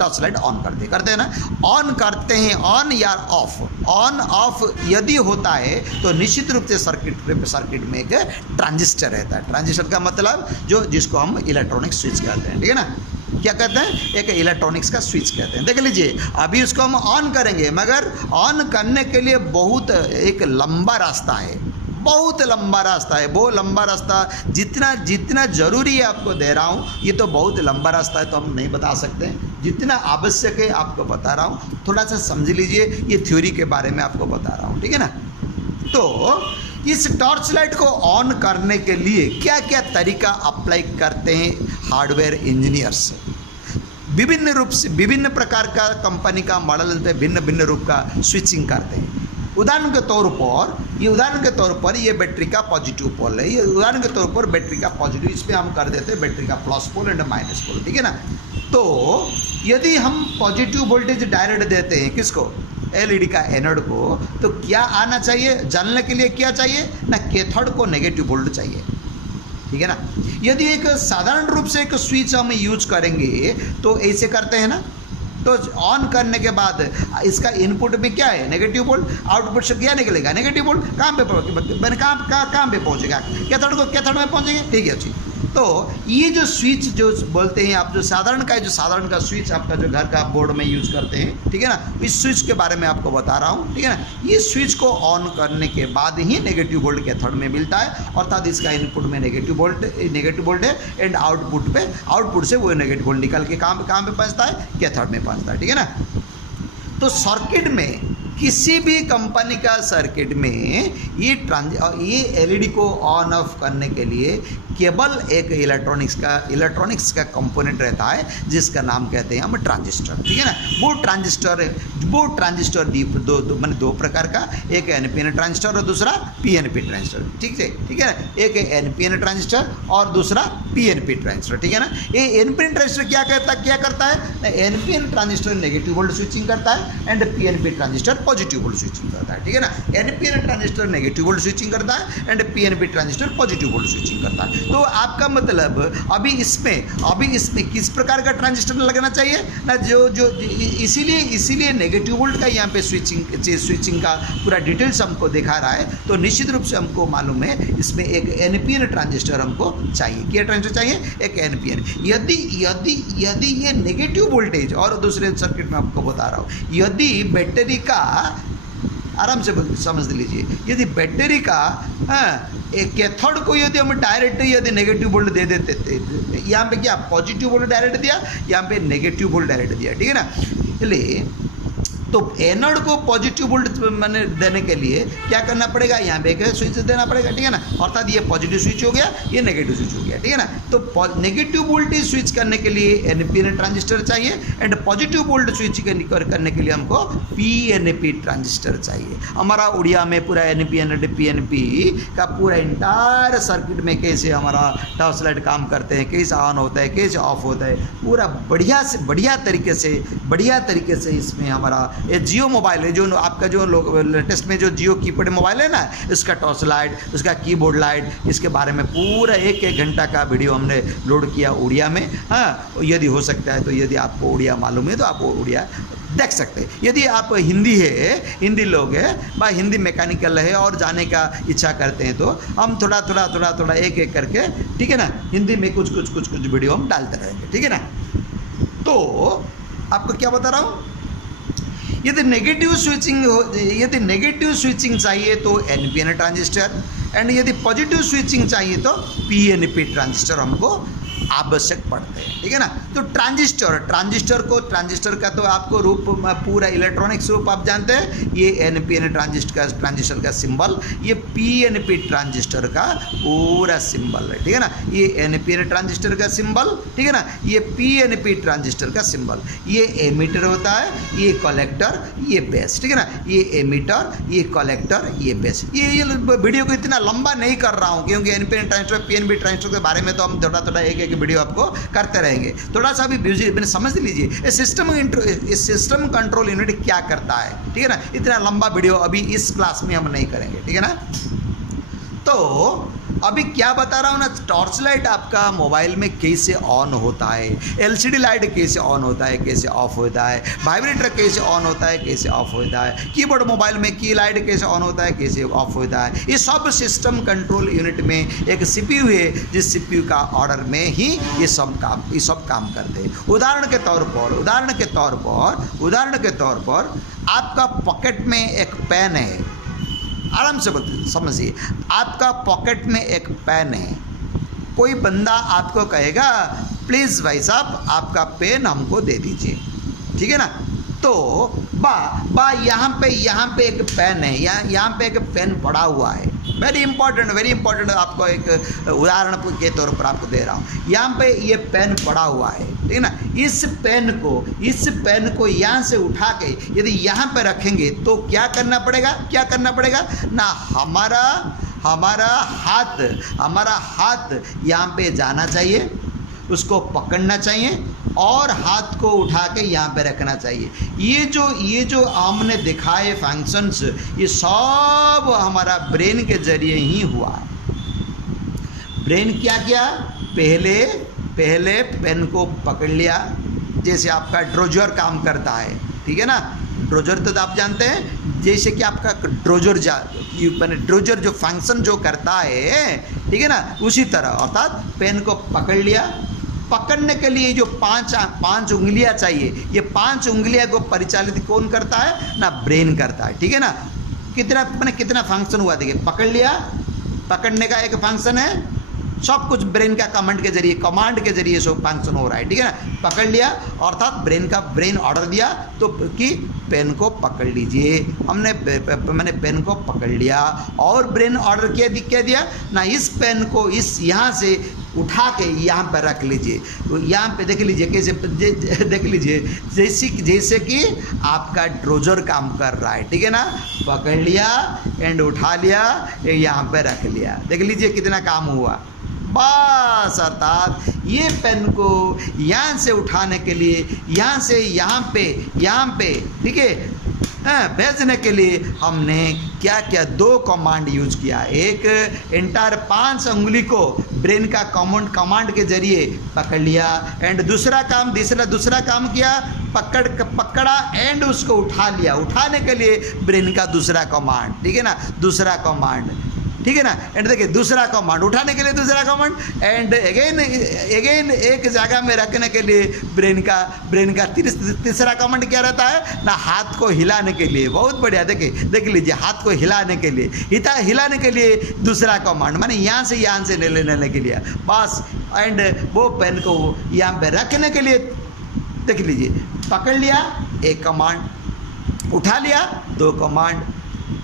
टच लाइट ऑन करते हैं ना। ऑन करते हैं, ऑन या ऑफ यदि होता है तो निश्चित रूप से सर्किट में एक ट्रांजिस्टर रहता है। ट्रांजिस्टर का मतलब जिसको हम इलेक्ट्रॉनिक स्विच कहते हैं। ठीक है ना। क्या कहते हैं, एक इलेक्ट्रॉनिक्स का स्विच कहते हैं। देख लीजिए, अभी उसको हम ऑन करेंगे, मगर ऑन करने के लिए बहुत लंबा रास्ता है। वो लंबा रास्ता जितना ज़रूरी है आपको दे रहा हूँ। ये तो बहुत लंबा रास्ता है तो हम नहीं बता सकते, जितना आवश्यक है आपको बता रहा हूँ। थोड़ा सा समझ लीजिए, ये थ्योरी के बारे में आपको बता रहा हूँ। ठीक है ना। तो इस टॉर्च लाइट को ऑन करने के लिए क्या क्या तरीका अप्लाई करते हैं हार्डवेयर इंजीनियर्स। विभिन्न प्रकार का कंपनी का मॉडल पे भिन्न रूप का स्विचिंग करते हैं। उदाहरण के तौर पर ये बैटरी का पॉजिटिव पोल है। ये उदाहरण के तौर पर बैटरी का पॉजिटिव, इसमें हम कर देते हैं बैटरी का प्लस पोल एंड माइनस पोल। ठीक है ना। तो यदि हम पॉजिटिव वोल्टेज डायरेक्ट देते हैं किसको, एलईडी का एनोड को, तो क्या आना चाहिए, जलने के लिए क्या चाहिए ना, कैथोड को नेगेटिव वोल्ट चाहिए। ठीक है ना। यदि एक साधारण रूप से एक स्विच हम यूज करेंगे तो ऐसे करते हैं ना, तो ऑन करने के बाद इसका इनपुट में क्या है, नेगेटिव वोल्ट, आउटपुट से क्या निकलेगा, नेगेटिव वोल्ट। कहाँ पे पहुँचेगा, कैथोड में पहुँचेंगे। ठीक है जी। तो ये जो स्विच जो बोलते हैं आप, जो साधारण का स्विच आपका जो घर का बोर्ड में यूज करते हैं। ठीक है ना। इस स्विच के बारे में आपको बता रहा हूँ। ठीक है ना। ये स्विच को ऑन करने के बाद ही नेगेटिव वोल्ट कैथोड में मिलता है, अर्थात इसका इनपुट में नेगेटिव वोल्ट है एंड आउटपुट से वो नेगेटिव वोल्ट निकल के कहाँ पे पहुँचता है, कैथोड में पहुँचता है। ठीक है ना। तो सर्किट में, किसी भी कंपनी का सर्किट में ये एलईडी को ऑन ऑफ करने के लिए केवल एक इलेक्ट्रॉनिक्स का कंपोनेंट रहता है, जिसका नाम कहते हैं हम ट्रांजिस्टर। ठीक है ना। वो ट्रांजिस्टर दो प्रकार का, एक एनपीएन ट्रांजिस्टर और दूसरा पीएनपी ट्रांजिस्टर। ठीक है ना। एक एनपीएन ट्रांजिस्टर और दूसरा पीएनपी ट्रांजिस्टर। ठीक है ना। ये एनपीएन ट्रांजिस्टर क्या करता है, NPN transistor negative volt switching करता है and PNP transistor positive volt switching करता है, ठीक है ना। NPN transistor negative volt switching करता है and PNP transistor positive volt switching करता है। तो आपका मतलब अभी इसमें किस प्रकार का ट्रांजिस्टर लगना चाहिए ना, जो इसीलिए नेगेटिव वोल्ट का यहाँ पे स्विचिंग का पूरा डिटेल्स हमको दिखा रहा है। तो निश्चित रूप से हमको मालूम है इसमें एक एनपीएन ट्रांजिस्टर हमको चाहिए। क्या ट्रांजिस्टर चाहिए? एक एनपीएन। यदि ये नेगेटिव वोल्टेज, और दूसरे सर्किट में आपको बता रहा हूँ, यदि बैटरी का, आराम से समझ लीजिए, यदि बैटरी का एक कैथोड को यदि हम डायरेक्ट यदि नेगेटिव वोल्ट दे देते थे, यहाँ पे क्या पॉजिटिव वोल्ट डायरेक्ट दिया, यहाँ पे नेगेटिव वोल्ट डायरेक्ट दिया, ठीक है ना। इसलिए तो एनोड को पॉजिटिव वोल्ट मैंने देने के लिए क्या करना पड़ेगा, यहाँ पे एक स्विच देना पड़ेगा, ठीक है ना। अर्थात ये पॉजिटिव स्विच हो गया, ये नेगेटिव स्विच हो गया, ठीक है ना। तो नेगेटिव वोल्टेज स्विच करने के लिए एनपीएन ट्रांजिस्टर चाहिए एंड पॉजिटिव वोल्ट स्विच करने के लिए हमको पीएनपी ट्रांजिस्टर चाहिए। हमारा उड़िया में पूरा एनपीएन एंड पीएनपी का पूरा इंटायर सर्किट में कैसे हमारा टॉर्च लाइट काम करते हैं, कैसे ऑन होता है, कैसे ऑफ होता है, पूरा बढ़िया तरीके से इसमें हमारा ये जियो मोबाइल है, जो आपका जो लेटेस्ट में जो जियो कीपैड मोबाइल है ना, इसका टॉर्च लाइट, उसका कीबोर्ड लाइट, इसके बारे में पूरा एक घंटा का वीडियो हमने लोड किया उड़िया में। हाँ, यदि हो सकता है तो यदि आपको उड़िया मालूम है तो आप उड़िया देख सकते हैं। यदि आप हिंदी लोग हैं, बा हिंदी मैकेनिकल है और जाने का इच्छा करते हैं तो हम थोड़ा एक करके, ठीक है ना, हिंदी में कुछ वीडियो हम डालते रहेंगे, ठीक है ना। तो आपको क्या बता रहा हूँ, यदि नेगेटिव स्विचिंग चाहिए तो एनपीएन ट्रांजिस्टर एंड यदि पॉजिटिव स्विचिंग चाहिए तो पीएनपी ट्रांजिस्टर हमको आवश्यक पड़ते हैं, ठीक है ना। तो ट्रांजिस्टर का तो आपको रूप पूरा इलेक्ट्रॉनिक्स रूप आप जानते हैं, ये एनपीएन ट्रांजिस्टर का सिंबल, ये पीएनपी ट्रांजिस्टर का पूरा सिंबल है, ठीक है ना। ये एनपीएन ट्रांजिस्टर का सिंबल, ठीक है ना, ये पीएनपी ट्रांजिस्टर का सिंबल, ये एमीटर होता है, ये कलेक्टर, ये बेस, ठीक है ना। ये एमीटर, ये कलेक्टर, ये बेस। ये वीडियो को इतना लंबा नहीं कर रहा हूँ क्योंकि एनपीएन ट्रांजिस्टर पीएनपी ट्रांजिस्टर के बारे में तो हम थोड़ा एक वीडियो आपको करते रहेंगे। थोड़ा सा भी मैंने समझ लीजिए सिस्टम कंट्रोल यूनिट क्या करता है, ठीक है ना। इतना लंबा वीडियो अभी इस क्लास में हम नहीं करेंगे, ठीक है ना। तो अभी क्या बता रहा हूँ ना, टॉर्च लाइट आपका मोबाइल में कैसे ऑन होता है, एलसीडी लाइट कैसे ऑन होता है, कैसे ऑफ होता है, वाइब्रेटर कैसे ऑन होता है, कैसे ऑफ होता है, कीबोर्ड मोबाइल में की लाइट कैसे ऑन होता है, कैसे ऑफ होता है, ये सब सिस्टम कंट्रोल यूनिट में एक सीपीयू है, जिस सीपीयू का ऑर्डर में ही ये सब काम करते हैं। उदाहरण के तौर पर आपका पॉकेट में एक पेन है, आराम से समझिए, आपका पॉकेट में एक पेन है, कोई बंदा आपको कहेगा प्लीज़ भाई साहब आपका पेन हमको दे दीजिए, ठीक है ना। तो यहाँ पे एक पेन है, यहाँ पे एक पेन पड़ा हुआ है, वेरी इंपॉर्टेंट आपको एक उदाहरण के तौर पर आपको दे रहा हूँ। यहाँ पे ये पेन पड़ा हुआ है, ठीक है ना। इस पेन को यहाँ से उठा के यदि यहाँ पे रखेंगे तो क्या करना पड़ेगा ना, हमारा हाथ यहाँ पे जाना चाहिए, उसको पकड़ना चाहिए और हाथ को उठा के यहाँ पे रखना चाहिए। ये जो हमने दिखाए फंक्शंस, ये सब हमारा ब्रेन के जरिए ही हुआ है। ब्रेन क्या किया, पहले पेन को पकड़ लिया, जैसे आपका ड्रोजर काम करता है, ठीक है ना। ड्रोजर तो आप जानते हैं, जैसे कि आपका ड्रोजर जो फंक्शन जो करता है, ठीक है ना, उसी तरह अर्थात पेन को पकड़ लिया। पकड़ने के लिए जो पांच उंगलियां चाहिए, ये 5 उंगलियां को परिचालित कौन करता है ना, ब्रेन करता है, ठीक है ना। कितना फंक्शन हुआ देखिए, पकड़ लिया, पकड़ने का एक फंक्शन है, सब कुछ ब्रेन का कमांड के जरिए सब फंक्शन हो रहा है, ठीक है ना। पकड़ लिया अर्थात ब्रेन ऑर्डर दिया तो कि पेन को पकड़ लीजिए, मैंने पेन को पकड़ लिया और ब्रेन ऑर्डर क्या दिया ना, इस पेन को यहाँ से उठा के यहाँ पर रख लीजिए। यहाँ पे देख लीजिए कैसे, देख लीजिए जैसे कि आपका ड्रोजर काम कर रहा है, ठीक है ना। पकड़ लिया एंड उठा लिया, यहाँ पे रख लिया, देख लीजिए कितना काम हुआ बस। अर्थात ये पेन को यहाँ से उठाने के लिए यहाँ से यहाँ पे, ठीक है, भेजने के लिए हमने क्या क्या 2 कमांड यूज किया। एक एंटायर 5 उंगली को ब्रेन का कमांड के जरिए पकड़ लिया, एंड दूसरा काम किया, पकड़ा एंड उसको उठा लिया। उठाने के लिए ब्रेन का दूसरा कमांड, ठीक है ना, दूसरा कमांड, ठीक है ना। एंड देखिए दूसरा कमांड, उठाने के लिए दूसरा कमांड, एंड अगेन एक जगह में रखने के लिए ब्रेन का तीसरा कमांड क्या रहता है ना, हाथ को हिलाने के लिए। बहुत बढ़िया, देख लीजिए, हाथ को हिलाने के लिए, हिलाने के लिए दूसरा कमांड, माने यहाँ से लेने के लिए बस। एंड वो पेन को यहाँ पे रखने के लिए देख लीजिए, पकड़ लिया 1 कमांड, उठा लिया 2 कमांड,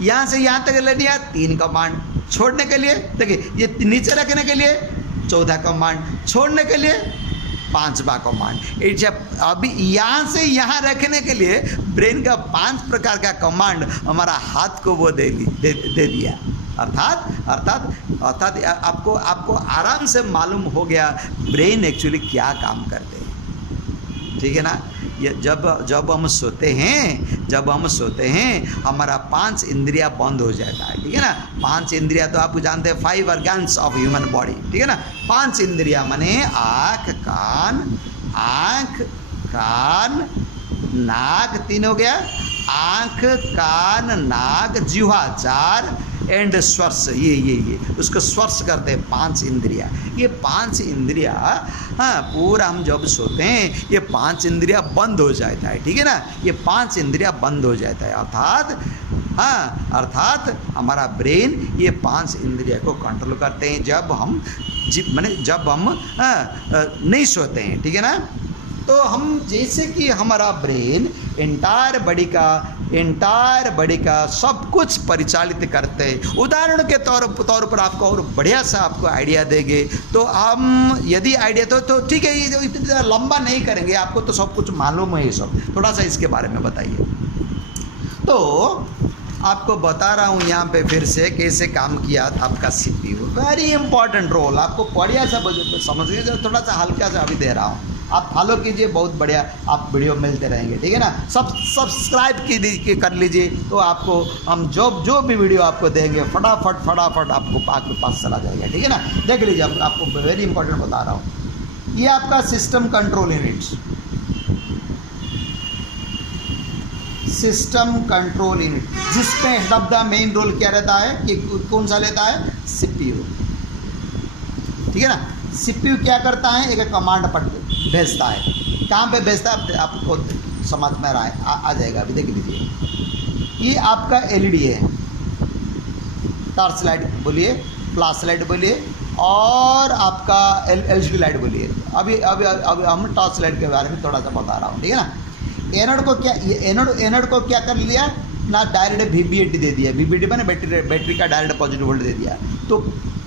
यहाँ से यहाँ तक ले लिया 3 कमांड, छोड़ने के लिए देखिए ये नीचे रखने के लिए 14 कमांड, छोड़ने के लिए 5वां कमांड। जब अभी यहाँ से यहाँ रखने के लिए ब्रेन का 5 प्रकार का कमांड हमारा हाथ को वो दे दिया। अर्थात आपको आराम से मालूम हो गया ब्रेन एक्चुअली क्या काम करते हैं, ठीक है ना। ये जब हम सोते हैं हमारा 5 इंद्रिया बंद हो जाता है, ठीक है ना। 5 इंद्रिया तो आप जानते हैं 5 ऑर्गन्स ऑफ ह्यूमन बॉडी, ठीक है ना। 5 इंद्रिया माने आँख कान नाक, 3 हो गया, आँख कान नाक जिह्वा 4, एंड स्पर्श, ये उसको स्पर्श करते हैं 5 इंद्रिया। ये 5 इंद्रिया पूरा हम जब सोते हैं ये 5 इंद्रिया बंद हो जाता है, ठीक है ना। ये 5 इंद्रिया बंद हो जाता है, अर्थात हमारा ब्रेन ये 5 इंद्रिया को कंट्रोल करते हैं जब हम नहीं सोते हैं, ठीक है ना। तो हम जैसे कि हमारा ब्रेन एंटायर बॉडी का सब कुछ परिचालित करते हैं। उदाहरण के तौर पर आपको और बढ़िया सा आपको आइडिया देंगे, तो हम यदि आइडिया तो ठीक है, ये इतना लंबा नहीं करेंगे, आपको तो सब कुछ मालूम है, ये सब थोड़ा सा इसके बारे में बताइए। तो आपको बता रहा हूँ यहाँ पे फिर से कैसे काम किया आपका CPU। वेरी इंपॉर्टेंट रोल, आपको बढ़िया सा समझिए, थोड़ा सा हल्का सा अभी दे रहा हूँ, आप फॉलो कीजिए, बहुत बढ़िया आप वीडियो मिलते रहेंगे, ठीक है ना। सब्सक्राइब कर लीजिए, तो आपको हम जो भी वीडियो आपको देंगे फटाफट आपको आपके पास चला जाएगा, ठीक है ना। देख लीजिए, आपको वेरी इंपॉर्टेंट बता रहा हूँ। ये आपका सिस्टम कंट्रोल यूनिट्स, जिसमें द मेन रोल क्या रहता है कि कौन सा लेता है, CPU, ठीक है ना। CPU क्या करता है, एक कमांड भेजता है, कहाँ पे भेजता है आपको समझ में आ जाएगा। अभी देख लीजिए, ये आपका LED है, टॉर्च लाइट बोलिए, फ्लैश लाइट बोलिए, और आपका LCD लाइट बोलिए। अभी हम टॉर्च लाइट के बारे में थोड़ा सा बता रहा हूँ, ठीक है ना। एनोड को क्या कर लिया ना, डायरेक्ट VBAT दे दिया। VBAT मैंने बैटरी का डायरेक्ट पॉजिटिव वोल्टेज दे दिया,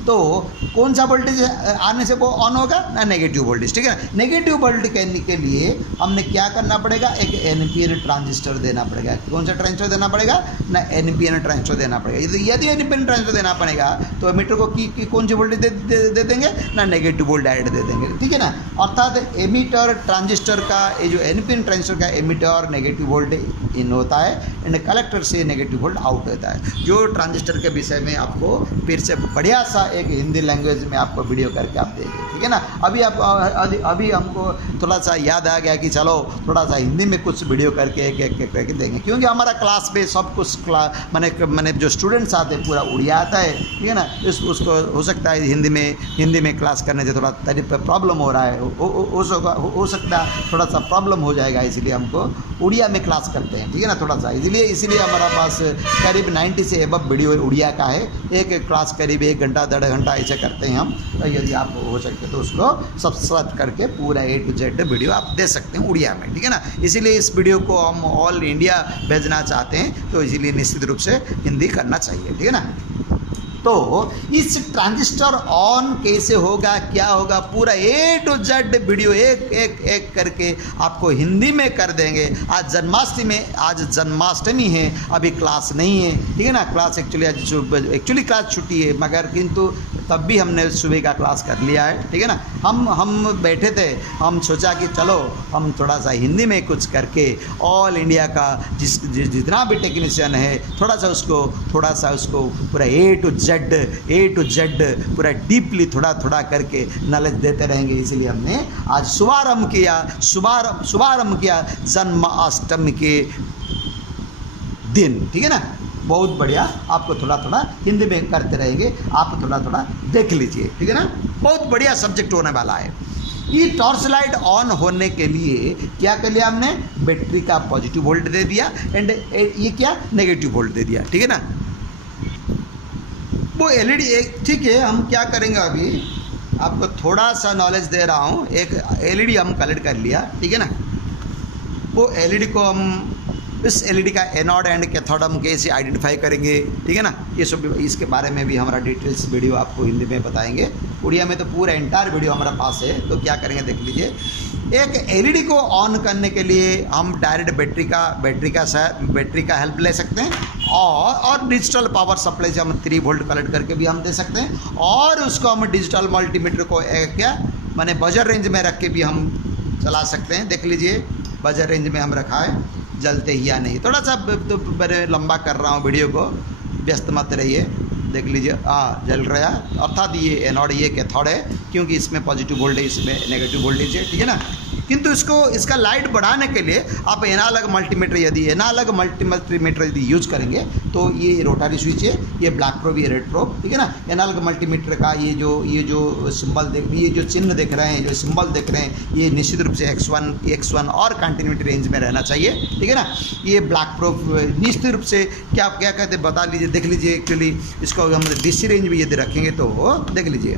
तो कौन सा वोल्टेज आने से वो ऑन होगा ना, नेगेटिव वोल्टेज, ठीक है ना। नेगेटिव वोल्टेज करने के लिए हमने क्या करना पड़ेगा, एक NPN ट्रांजिस्टर देना पड़ेगा। कौन सा ट्रांजिस्टर देना पड़ेगा ना, NPN ट्रांजिस्टर देना पड़ेगा। यदि NPN ट्रांजिस्टर देना पड़ेगा तो एमीटर को कौन सी वोल्टेज दे देंगे ना, नेगेटिव वोल्ट डायरेक्ट दे देंगे, ठीक है ना। अर्थात एमीटर ट्रांजिस्टर का ये जो NPN ट्रांजिस्टर का एमीटर नेगेटिव वोल्ट इन होता है, एंड कलेक्टर से नेगेटिव वोल्ट आउट होता है। जो ट्रांजिस्टर के विषय में आपको फिर से बढ़िया सा एक हिंदी लैंग्वेज में आपको वीडियो करके आप देंगे, ठीक है ना। अभी हमको थोड़ा सा याद आ गया कि चलो थोड़ा सा हिंदी में कुछ वीडियो करके करके देंगे, क्योंकि हमारा क्लास में सब कुछ मैंने जो स्टूडेंट्स आते हैं पूरा उड़िया आता है, ठीक है ना। उसको हो सकता है हिंदी में क्लास करने से थोड़ा प्रॉब्लम हो रहा है, हो सकता है थोड़ा सा प्रॉब्लम हो जाएगा, इसलिए हमको उड़िया में क्लास करते हैं, ठीक है ना। थोड़ा सा इसलिए हमारा पास करीब 90 से एबव वीडियो उड़िया का है। एक क्लास करीब 1 घंटा 1.5 घंटा ऐसे करते हैं हम। तो यदि आप हो सके तो उसको सब्सक्राइब करके पूरा A to Z वीडियो आप दे सकते हैं उड़िया में, ठीक है ना। इसीलिए इस वीडियो को हम ऑल इंडिया भेजना चाहते हैं, तो इसीलिए निश्चित रूप से हिंदी करना चाहिए, ठीक है ना। तो इस ट्रांजिस्टर ऑन कैसे होगा, क्या होगा, पूरा A to Z वीडियो एक करके आपको हिंदी में कर देंगे। आज जन्माष्टमी है, अभी क्लास नहीं है, ठीक है ना। क्लास एक्चुअली क्लास छुट्टी है, मगर किंतु तब भी हमने सुबह का क्लास कर लिया है, ठीक है ना। हम बैठे थे, हम सोचा कि चलो हम थोड़ा सा हिंदी में कुछ करके ऑल इंडिया का जितना भी टेक्नीशियन है थोड़ा सा उसको पूरा ए टू जेड पूरा डीपली थोड़ा करके नॉलेज देते रहेंगे। इसलिए हमने आज शुभारंभ किया जन्माष्टमी के दिन, ठीक है ना। बहुत बढ़िया, आपको थोड़ा हिंदी में करते रहेंगे, आप थोड़ा देख लीजिए, ठीक है ना। बहुत बढ़िया सब्जेक्ट होने वाला है। ये टॉर्च लाइट ऑन होने के लिए क्या कर लिया हमने, बैटरी का पॉजिटिव वोल्ट दे दिया एंड ये क्या नेगेटिव वोल्ट दे दिया, ठीक है ना। वो एलईडी ठीक है, हम क्या करेंगे अभी आपको थोड़ा सा नॉलेज दे रहा हूँ। एक एलईडी हम कलेक्ट कर लिया, ठीक है ना। वो एलईडी को हम इस एलईडी का एनोड एंड कैथोड हम कैसे आइडेंटिफाई करेंगे, ठीक है ना। ये सब इसके बारे में भी हमारा डिटेल्स वीडियो आपको हिंदी में बताएंगे। उड़िया में तो पूरा एंटायर वीडियो हमारा पास है, तो क्या करेंगे देख लीजिए। एक एलईडी को ऑन करने के लिए हम डायरेक्ट बैटरी का हेल्प ले सकते हैं और डिजिटल पावर सप्लाई से हम 3 वोल्ट कलेक्ट करके भी हम दे सकते हैं, और उसको हम डिजिटल मल्टीमीटर को माने बजर रेंज में रख के भी हम चला सकते हैं। देख लीजिए बजर रेंज में हम रखा है, जलते ही या नहीं। थोड़ा सा तो बड़े लंबा कर रहा हूँ वीडियो को, व्यस्त मत रहिए। देख लीजिए जल रहा है, अर्थात ये एनोड ये कैथोड है, क्योंकि इसमें पॉजिटिव वोल्टेज इसमें नेगेटिव वोल्टेज है, ठीक है ना। किंतु इसका लाइट बढ़ाने के लिए आप एनालॉग मल्टीमीटर यदि यूज करेंगे तो ये रोटरी स्विच है, ये ब्लैक प्रोब, ये रेड प्रोब, ठीक है ना। एनालॉग मल्टीमीटर का ये जो सिंबल ये जो चिन्ह देख रहे हैं, जो सिंबल देख रहे हैं, ये निश्चित रूप से X1 और कंटिन्यूटी रेंज में रहना चाहिए, ठीक है ना। ये ब्लैक प्रोब निश्चित रूप से क्या कहते हैं बता लीजिए, देख लीजिए। एक्चुअली इसको हम DC रेंज में यदि रखेंगे तो देख लीजिए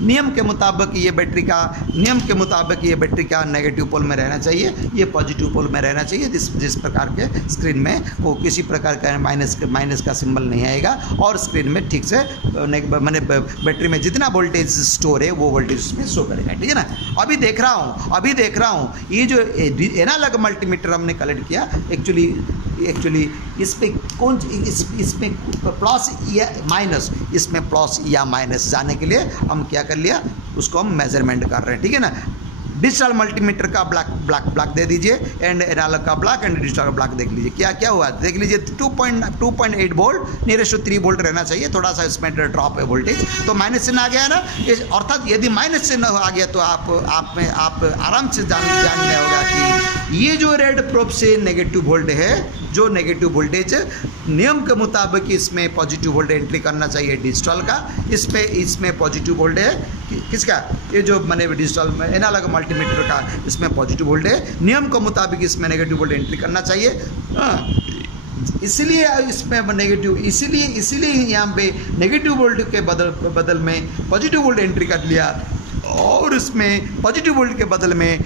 नियम के मुताबिक ये बैटरी का नेगेटिव पोल में रहना चाहिए, ये पॉजिटिव पोल में रहना चाहिए। जिस प्रकार के स्क्रीन में वो किसी प्रकार का माइनस का सिंबल नहीं आएगा, और स्क्रीन में ठीक से मैंने बैटरी में जितना वोल्टेज स्टोर है वो वोल्टेज उसमें शो करेगा, ठीक है ना। अभी देख रहा हूँ ये जो एनालॉग मल्टीमीटर हमने कलेक्ट किया, एक्चुअली इसमें प्लस या माइनस, इसमें प्लस या माइनस जाने के लिए हम क्या कर लिया, उसको हम मेजरमेंट कर रहे हैं, ठीक है ना। डिजिटल मल्टीमीटर का ब्लैक दे दीजिए एंड एनालॉग का ब्लैक एंड डिजिटल का ब्लैक देख लीजिए क्या हुआ। देख लीजिए 2.8 वोल्ट नियरेस्ट टू 3 वोल्ट रहना चाहिए, थोड़ा सा इसमें ड्रॉप है वोल्टेज, तो माइनस चिन्ह आ गया ना। अर्थात यदि माइनस चिन्ह आ गया तो आप आराम से जानने होगा कि ये जो रेड प्रोब से नेगेटिव वोल्ट है, जो नेगेटिव वोल्टेज नियम के मुताबिक इसमें पॉजिटिव वोल्ट एंट्री करना चाहिए डिजिटल का, इसमें पॉजिटिव वोल्ट है किसका, ये जो मैंने डिजिटल में एनालॉग मल्टीमीटर का इसमें पॉजिटिव वोल्ट है, नियम के मुताबिक इसमें नेगेटिव वोल्ट एंट्री करना चाहिए। इसलिए इसमें नेगेटिव, इसीलिए यहाँ पे नेगेटिव वोल्ट के बदल में पॉजिटिव वोल्ट एंट्री कर लिया, और इसमें पॉजिटिव वोल्ट के बदल में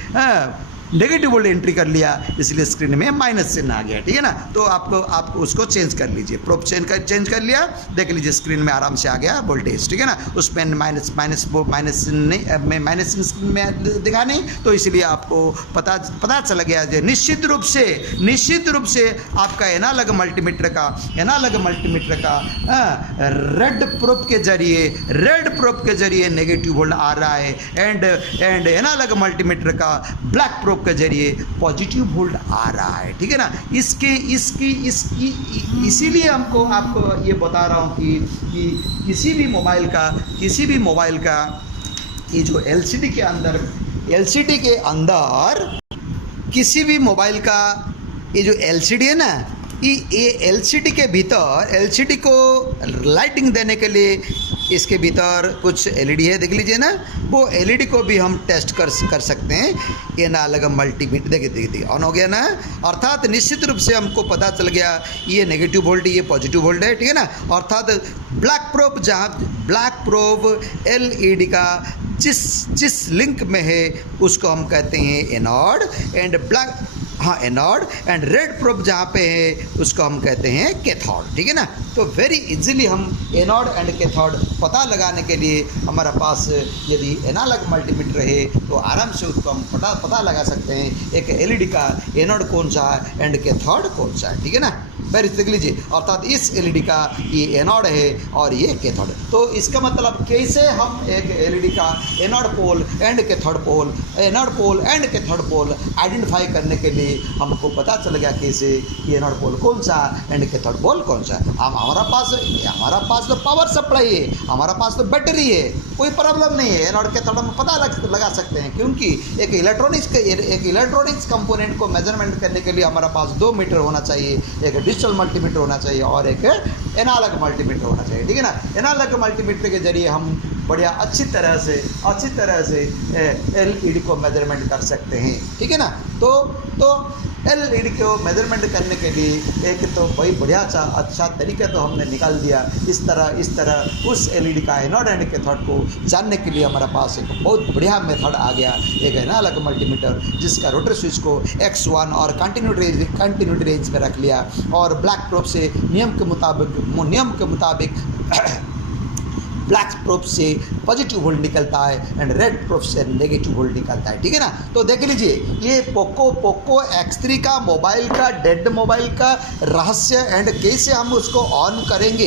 नेगेटिव वोल्ट एंट्री कर लिया, इसलिए स्क्रीन में माइनस चिन्ह आ गया, ठीक है ना। तो आप उसको चेंज कर लीजिए, प्रोब चेंज कर लिया, देख लीजिए स्क्रीन में आराम से आ गया वोल्टेज, ठीक है ना। उसमें माइनस स्क्रीन में दिखा नहीं, तो इसलिए आपको पता चल गया जो निश्चित रूप से आपका एनालॉग मल्टीमीटर का रेड प्रोब के जरिए नेगेटिव वोल्ट आ रहा है, एंड एनालॉग मल्टीमीटर का ब्लैक प्रोब के जरिए पॉजिटिव वोल्ट आ रहा है, ठीक है ना। इसीलिए आपको ये बता रहा हूँ कि किसी भी मोबाइल का ये जो एलसीडी के अंदर किसी भी मोबाइल का ये जो एलसीडी है ना, ये एलसीडी के भीतर एलसीडी को लाइटिंग देने के लिए इसके भीतर कुछ एलईडी है, देख लीजिए ना। वो एलईडी को भी हम टेस्ट कर सकते हैं। एनालॉग मल्टीमीटर देखिए ऑन हो गया ना, अर्थात निश्चित रूप से हमको पता चल गया ये नेगेटिव वोल्ट ये पॉजिटिव वोल्ट है, ठीक है ना। अर्थात ब्लैक प्रोब एलईडी का जिस लिंक में है उसको हम कहते हैं anode, anode and red probe जहाँ पे है उसको हम कहते हैं कैथोड, ठीक है ना। तो वेरी इजीली हम एनोड एंड कैथोड पता लगाने के लिए हमारा पास यदि एनालॉग मल्टीमीटर है तो आराम से उसको हम पता लगा सकते हैं एक एलईडी का एनोड कौन सा है एंड कैथोड कौन सा है, ठीक है ना। फिर देख लीजिए, अर्थात इस एलईडी का ये एनोड है और ये कैथोड। तो इसका मतलब कैसे हम एक एलईडी का anode pole and cathode pole, anode pole and cathode pole identify करने के लिए हमको पता चल गया कैसे कि एनोड पोल कौन सा एंड कैथोड पोल कौन सा। हम हमारा पास तो पावर सप्लाई है, हमारा पास तो बैटरी है, कोई प्रॉब्लम नहीं है। एनोड कैथोड हम पता लगा सकते हैं, क्योंकि एक इलेक्ट्रॉनिक्स कंपोनेंट को मेजरमेंट करने के लिए हमारा पास 2 मीटर होना चाहिए, एक डिजिटल मल्टीमीटर होना चाहिए और एक एनालॉग मल्टीमीटर होना चाहिए, ठीक है ना। एनालॉग मल्टीमीटर के जरिए हम बढ़िया अच्छी तरह से एलईडी को मेजरमेंट कर सकते हैं, ठीक है ना। तो एलईडी को मेजरमेंट करने के लिए एक तो भाई बढ़िया अच्छा तरीका तो हमने निकाल दिया। इस तरह उस एलईडी का एनोड एंड कैथोड को जानने के लिए हमारा पास एक बहुत बढ़िया मेथड आ गया, एक एनालॉग मल्टीमीटर जिसका रोटर स्विच को X1 और कंटिन्यूटी रेंज में रख लिया और ब्लैक प्रोब से नियम के मुताबिक ब्लैक प्रोब से पॉजिटिव वोल्ट निकलता है एंड रेड प्रोब से नेगेटिव वोल्ट निकलता है, ठीक है ना। तो देख लीजिए, ये पोको X3 का मोबाइल का डेड मोबाइल का रहस्य एंड कैसे हम उसको ऑन करेंगे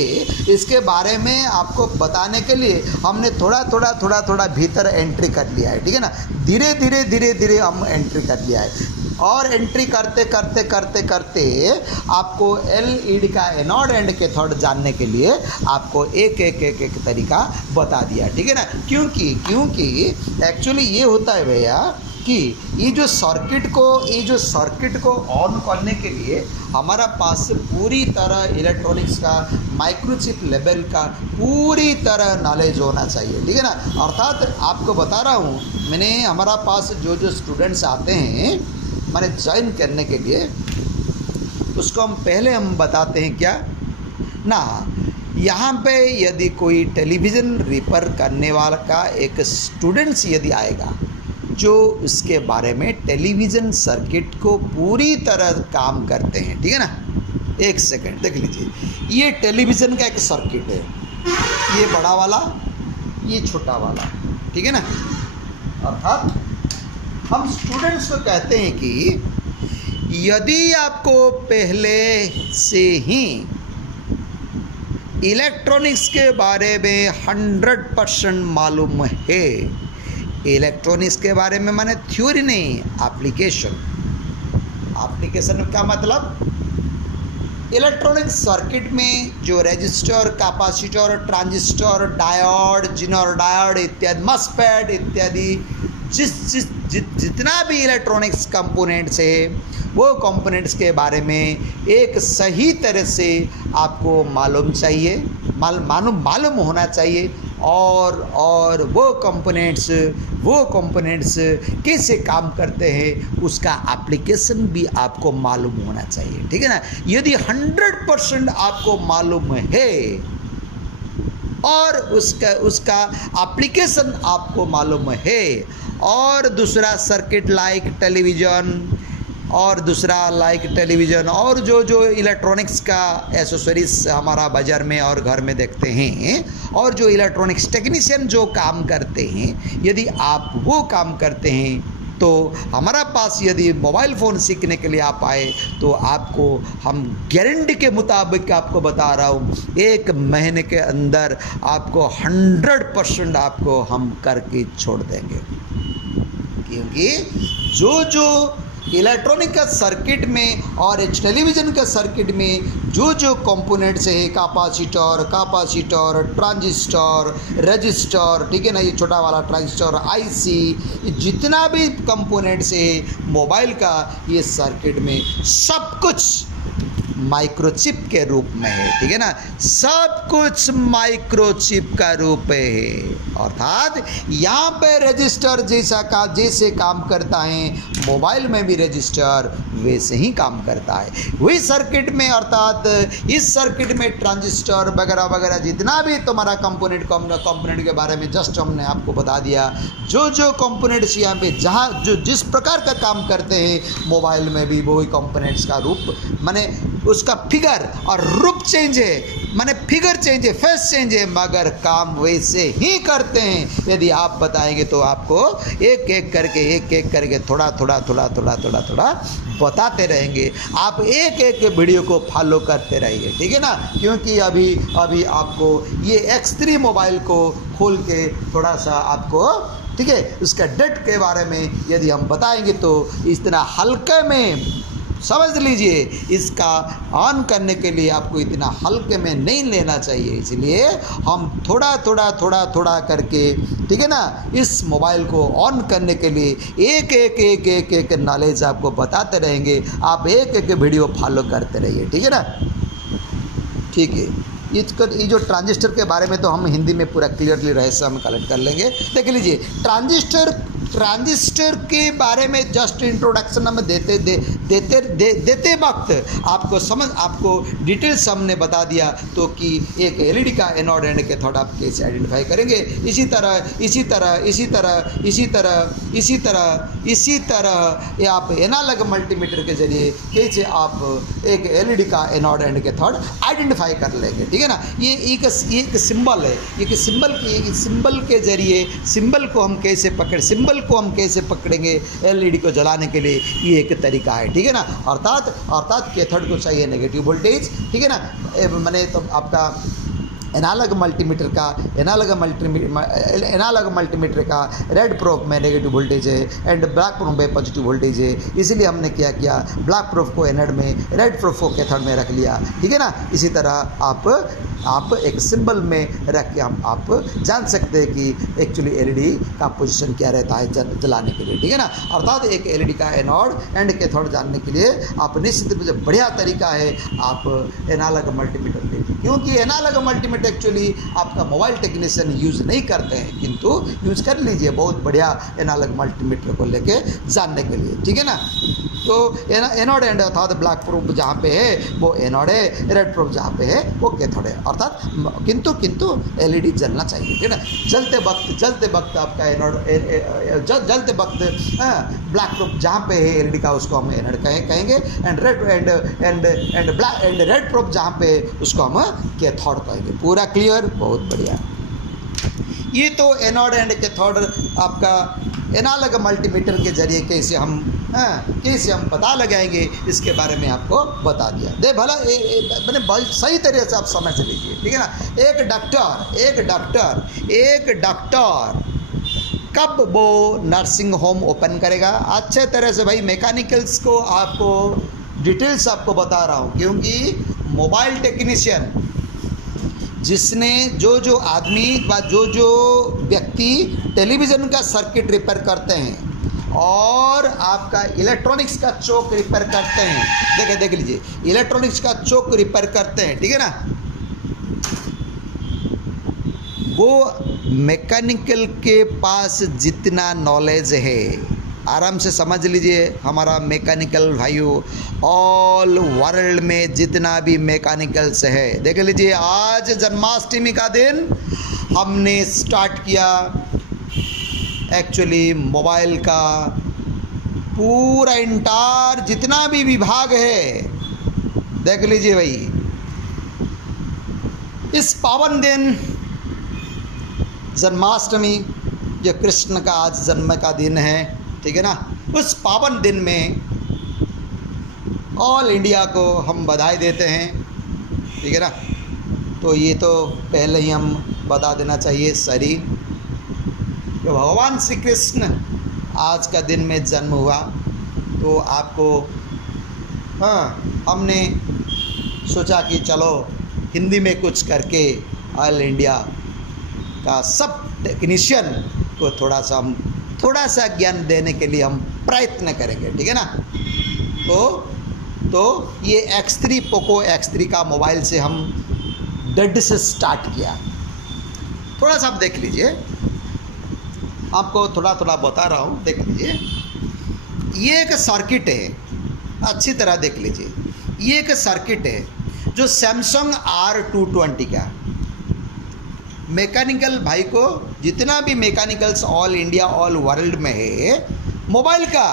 इसके बारे में आपको बताने के लिए हमने थोड़ा भीतर एंट्री कर लिया है, ठीक है ना। धीरे हम एंट्री कर लिया है और एंट्री करते आपको एलईडी का एनोड एंड कैथोड जानने के लिए आपको एक तरीका बता दिया, ठीक है ना। क्योंकि एक्चुअली ये होता है भैया कि ये जो सर्किट को ऑन करने के लिए हमारा पास पूरी तरह इलेक्ट्रॉनिक्स का माइक्रोचिप लेवल का पूरी तरह नॉलेज होना चाहिए, ठीक है ना। अर्थात आपको बता रहा हूँ, मैंने हमारा पास जो स्टूडेंट्स आते हैं माने ज्वाइन करने के लिए, उसको हम बताते हैं क्या ना, यहाँ पे यदि कोई टेलीविज़न रिपेयर करने वाला का एक स्टूडेंट्स यदि आएगा जो इसके बारे में टेलीविज़न सर्किट को पूरी तरह काम करते हैं, ठीक है ना। एक सेकंड देख लीजिए, ये टेलीविज़न का एक सर्किट है, ये बड़ा वाला, ये छोटा वाला, ठीक है ना। अर्थात हम स्टूडेंट्स को कहते हैं कि यदि आपको पहले से ही इलेक्ट्रॉनिक्स के बारे में 100% मालूम है, इलेक्ट्रॉनिक्स के बारे में माने थ्योरी नहीं, एप्लीकेशन का मतलब इलेक्ट्रॉनिक सर्किट में जो resistor, capacitor, transistor, diode, zener diode इत्यादि, मॉस्फेट इत्यादि जितना भी इलेक्ट्रॉनिक्स कंपोनेंट्स है वो कंपोनेंट्स के बारे में एक सही तरह से आपको मालूम होना चाहिए और वो कंपोनेंट्स कैसे काम करते हैं उसका एप्लीकेशन भी आपको मालूम होना चाहिए, ठीक है ना। यदि 100% आपको मालूम है और उसका एप्लीकेशन आपको मालूम है और दूसरा सर्किट लाइक टेलीविज़न और जो इलेक्ट्रॉनिक्स का एसेसरीज हमारा बाज़ार में और घर में देखते हैं और जो इलेक्ट्रॉनिक्स टेक्नीशियन जो काम करते हैं, यदि आप वो काम करते हैं तो हमारा पास यदि मोबाइल फ़ोन सीखने के लिए आप आए तो आपको हम गारंटी के मुताबिक आपको बता रहा हूँ 1 महीने के अंदर आपको 100% आपको हम करके छोड़ देंगे, क्योंकि जो इलेक्ट्रॉनिक का सर्किट में और टेलीविज़न का सर्किट में जो कंपोनेंट्स है, कैपेसिटर, ट्रांजिस्टर, रजिस्टर, ठीक है ना, ये छोटा वाला ट्रांजिस्टर, आईसी, जितना भी कंपोनेंट्स है मोबाइल का, ये सर्किट में सब कुछ माइक्रोचिप के रूप में है, ठीक है ना। सब कुछ माइक्रोचिप का रूप है, अर्थात यहाँ पे रजिस्टर जैसे काम करता है, मोबाइल में भी रजिस्टर वैसे ही काम करता है। वही सर्किट में, अर्थात इस सर्किट में ट्रांजिस्टर वगैरह जितना भी तुम्हारा कंपोनेंट के बारे में जस्ट हमने आपको बता दिया। जो कंपोनेंट्स यहाँ पे जो जिस प्रकार का काम करते हैं मोबाइल में भी वही कंपोनेंट्स का रूप माने उसका फिगर और रूप चेंज है, माने फिगर चेंज है, फेस चेंज है, मगर काम वैसे ही करते हैं। यदि आप बताएंगे तो आपको एक एक करके थोड़ा थोड़ा बताते रहेंगे। आप एक एक वीडियो को फॉलो करते रहिए, ठीक है ना। क्योंकि अभी आपको ये X3 मोबाइल को खोल के थोड़ा सा आपको, ठीक है, उसका डेट के बारे में यदि हम बताएंगे तो इतना हल्के में समझ लीजिए, इसका ऑन करने के लिए आपको इतना हल्के में नहीं लेना चाहिए। इसलिए हम थोड़ा करके, ठीक है ना, इस मोबाइल को ऑन करने के लिए एक नॉलेज आपको बताते रहेंगे। आप एक वीडियो फॉलो करते रहिए, ठीक है ना। ठीक है, ये जो ट्रांजिस्टर के बारे में तो हम हिंदी में पूरा क्लियरली रहस्य हम कलेक्ट कर लेंगे। देख लीजिए, ट्रांजिस्टर के बारे में जस्ट इंट्रोडक्शन हम देते वक्त आपको डिटेल्स हमने बता दिया तो कि एक एलईडी का एनोड एंड कैथोड आप कैसे आइडेंटिफाई करेंगे। इसी तरह ये आप एनालॉग मल्टीमीटर के जरिए कैसे आप एक एलईडी का एनोड एंड कैथोड आइडेंटिफाई कर लेंगे, ठीक है ना। ये एक सिंबल है, ये सिंबल के जरिए सिंबल को हम कैसे पकड़ेंगे एलईडी को जलाने के लिए, ये एक तरीका है, ठीक है ना। अर्थात कैथोड को चाहिए नेगेटिव वोल्टेज, ठीक है ना। मैंने तो आपका एनालॉग मल्टीमीटर का रेड प्रोब में नेगेटिव वोल्टेज है एंड ब्लैक प्रोब में पॉजिटिव वोल्टेज है। इसलिए हमने क्या किया, ब्लैक प्रोब को एनोड में, रेड प्रोब को कैथोड में रख लिया, ठीक है ना। इसी तरह आप एक सिंबल में रख के आप जान सकते हैं कि एक्चुअली एलईडी का पोजीशन क्या रहता है जलाने के लिए, ठीक है ना। अर्थात एक एलईडी का एनोड एंड कैथोड जानने के लिए आप निश्चित रूप से बढ़िया तरीका है आप एनालॉग मल्टीमीटर ले, क्योंकि एनालॉग मल्टीमीटर एक्चुअली आपका मोबाइल टेक्नीशियन यूज़ नहीं करते हैं, किंतु यूज़ कर लीजिए बहुत बढ़िया एनालॉग मल्टीमीटर को लेके जानने के लिए, ठीक है ना। तो एनोड एंड अर्थात ब्लैक प्रोब जहाँ पे है वो एनोड है, रेड प्रोब जहाँ पे है वो कैथोड है। अर्थात किंतु एलईडी जलना चाहिए, ठीक है ना। जलते वक्त आपका एनोड जलते वक्त ब्लैक प्रोब जहाँ पे है एलईडी का उसको हम एनोड कहेंगे एंड रेड प्रोब जहाँ पे उसको हम कैथोड कहेंगे। पूरा क्लियर, बहुत बढ़िया। ये तो एनोड एंड कैथोड आपका एनालॉग मल्टीमीटर के जरिए कैसे हम पता लगाएंगे इसके बारे में आपको बता दिया। दे भला मैंने बहुत सही तरीके से आप समझ लीजिए, ठीक है ना। एक डॉक्टर कब वो नर्सिंग होम ओपन करेगा, अच्छे तरह से भाई मैकेनिकल्स को आपको डिटेल्स आपको बता रहा हूँ, क्योंकि मोबाइल टेक्नीशियन जिसने जो आदमी व जो व्यक्ति टेलीविज़न का सर्किट रिपेयर करते हैं और आपका इलेक्ट्रॉनिक्स का चौक रिपेयर करते हैं, देख लीजिए, इलेक्ट्रॉनिक्स का चौक रिपेयर करते हैं, ठीक है ना। वो मैकेनिकल के पास जितना नॉलेज है, आराम से समझ लीजिए हमारा मैकेनिकल भाइयों, ऑल वर्ल्ड में जितना भी मैकेनिकल्स है, देख लीजिए आज जन्माष्टमी का दिन हमने स्टार्ट किया एक्चुअली मोबाइल का पूरा इंटायर जितना भी विभाग है, देख लीजिए भाई। इस पावन दिन जन्माष्टमी जो कृष्ण का आज जन्म का दिन है, ठीक है ना, उस पावन दिन में ऑल इंडिया को हम बधाई देते हैं, ठीक है ना। तो ये तो पहले ही हम बता देना चाहिए सरी कि भगवान श्री कृष्ण आज का दिन में जन्म हुआ, तो आपको हमने सोचा कि चलो हिंदी में कुछ करके ऑल इंडिया का सब टेक्नीशियन को थोड़ा सा ज्ञान देने के लिए हम प्रयत्न करेंगे, ठीक है ना। तो ये X3 पोको X3 का मोबाइल से हम डेड से स्टार्ट किया। थोड़ा सा आप देख लीजिए, आपको थोड़ा बता रहा हूँ, देख लीजिए। ये एक सर्किट है, अच्छी तरह देख लीजिए, ये एक सर्किट है जो सैमसंग R220 का मैकेनिकल भाई को जितना भी mechanicals all India all world में है मोबाइल का,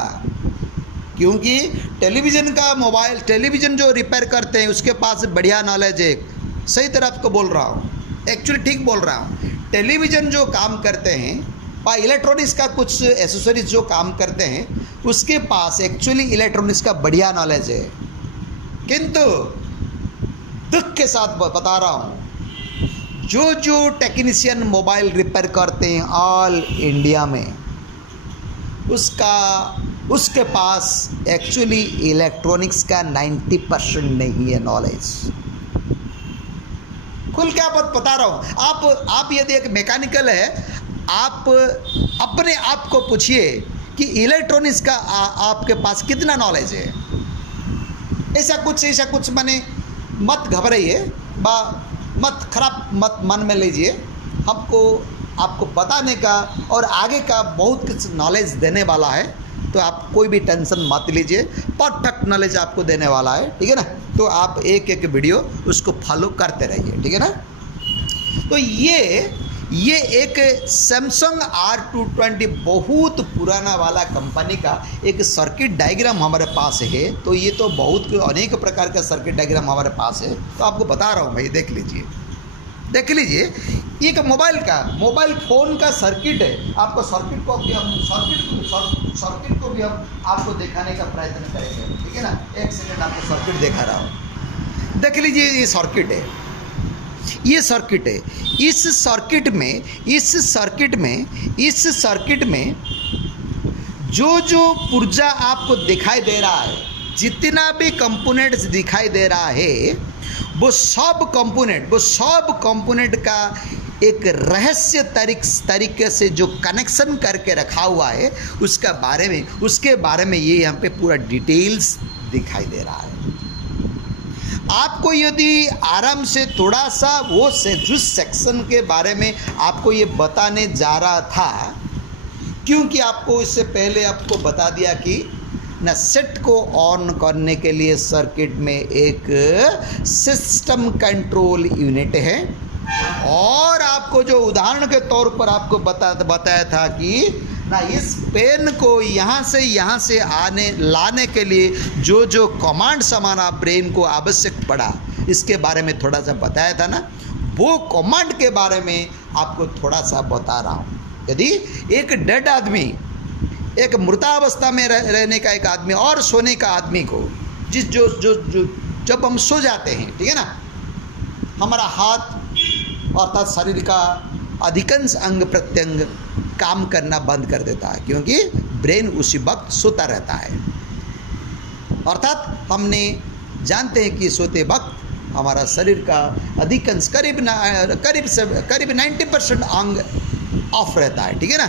क्योंकि टेलीविज़न जो रिपेयर करते हैं उसके पास बढ़िया नॉलेज है, सही तरह आपको बोल रहा हूँ, एक्चुअली ठीक बोल रहा हूँ। टेलीविज़न जो काम करते हैं या इलेक्ट्रॉनिक्स का कुछ एसेसरीज जो काम करते हैं, उसके पास एक्चुअली इलेक्ट्रॉनिक्स का बढ़िया नॉलेज है, किंतु दुख के साथ बता रहा हूँ, जो टेक्नीशियन मोबाइल रिपेयर करते हैं ऑल इंडिया में, उसके पास एक्चुअली इलेक्ट्रॉनिक्स का 90% नहीं है नॉलेज। खुल क्या बता रहा हूँ। आप यदि एक मैकेनिकल है, आप अपने आप को पूछिए कि इलेक्ट्रॉनिक्स का आपके पास कितना नॉलेज है। ऐसा कुछ माने मत घबराइए, मत खराब मत मन में लीजिए। आपको बताने का और आगे का बहुत कुछ नॉलेज देने वाला है, तो आप कोई भी टेंशन मत लीजिए, परफेक्ट नॉलेज आपको देने वाला है, ठीक है ना। तो आप एक वीडियो उसको फॉलो करते रहिए, ठीक है ना। तो ये एक सैमसंग R220 बहुत पुराना वाला कंपनी का एक सर्किट डायग्राम हमारे पास है। तो ये तो बहुत अनेक प्रकार का सर्किट डायग्राम हमारे पास है, तो आपको बता रहा हूँ भाई, देख लीजिए। एक मोबाइल फ़ोन का सर्किट है। आपको सर्किट को भी हम आपको दिखाने का प्रयत्न करेंगे, ठीक है ना। एक सेकंड आपको सर्किट दिखा रहा हूँ, देख लीजिए। ये सर्किट है। इस सर्किट में जो पुर्जा आपको दिखाई दे रहा है, जितना भी कंपोनेंट्स दिखाई दे रहा है, वो सब कंपोनेंट का एक रहस्य तरीके से जो कनेक्शन करके रखा हुआ है, उसके बारे में ये यहाँ पे पूरा डिटेल्स दिखाई दे रहा है। आपको यदि आराम से थोड़ा सा जिस सेक्शन के बारे में आपको ये बताने जा रहा था, क्योंकि आपको इससे पहले आपको बता दिया कि ना सेट को ऑन करने के लिए सर्किट में एक सिस्टम कंट्रोल यूनिट है, और आपको जो उदाहरण के तौर पर आपको बताया था कि ना इस पेन को यहाँ से लाने के लिए जो कमांड हमारा ब्रेन को आवश्यक पड़ा, इसके बारे में थोड़ा सा बताया था ना। वो कमांड के बारे में आपको थोड़ा सा बता रहा हूँ। यदि एक डेड आदमी, एक मृतावस्था में रहने का एक आदमी और सोने का आदमी को जब हम सो जाते हैं, ठीक है ना, हमारा हाथ अर्थात शरीर का अधिकांश अंग प्रत्यंग काम करना बंद कर देता है, क्योंकि ब्रेन उसी वक्त सोता रहता है। अर्थात हमने जानते हैं कि सोते वक्त हमारा शरीर का अधिकांश करीब 90% अंग ऑफ रहता है, ठीक है ना।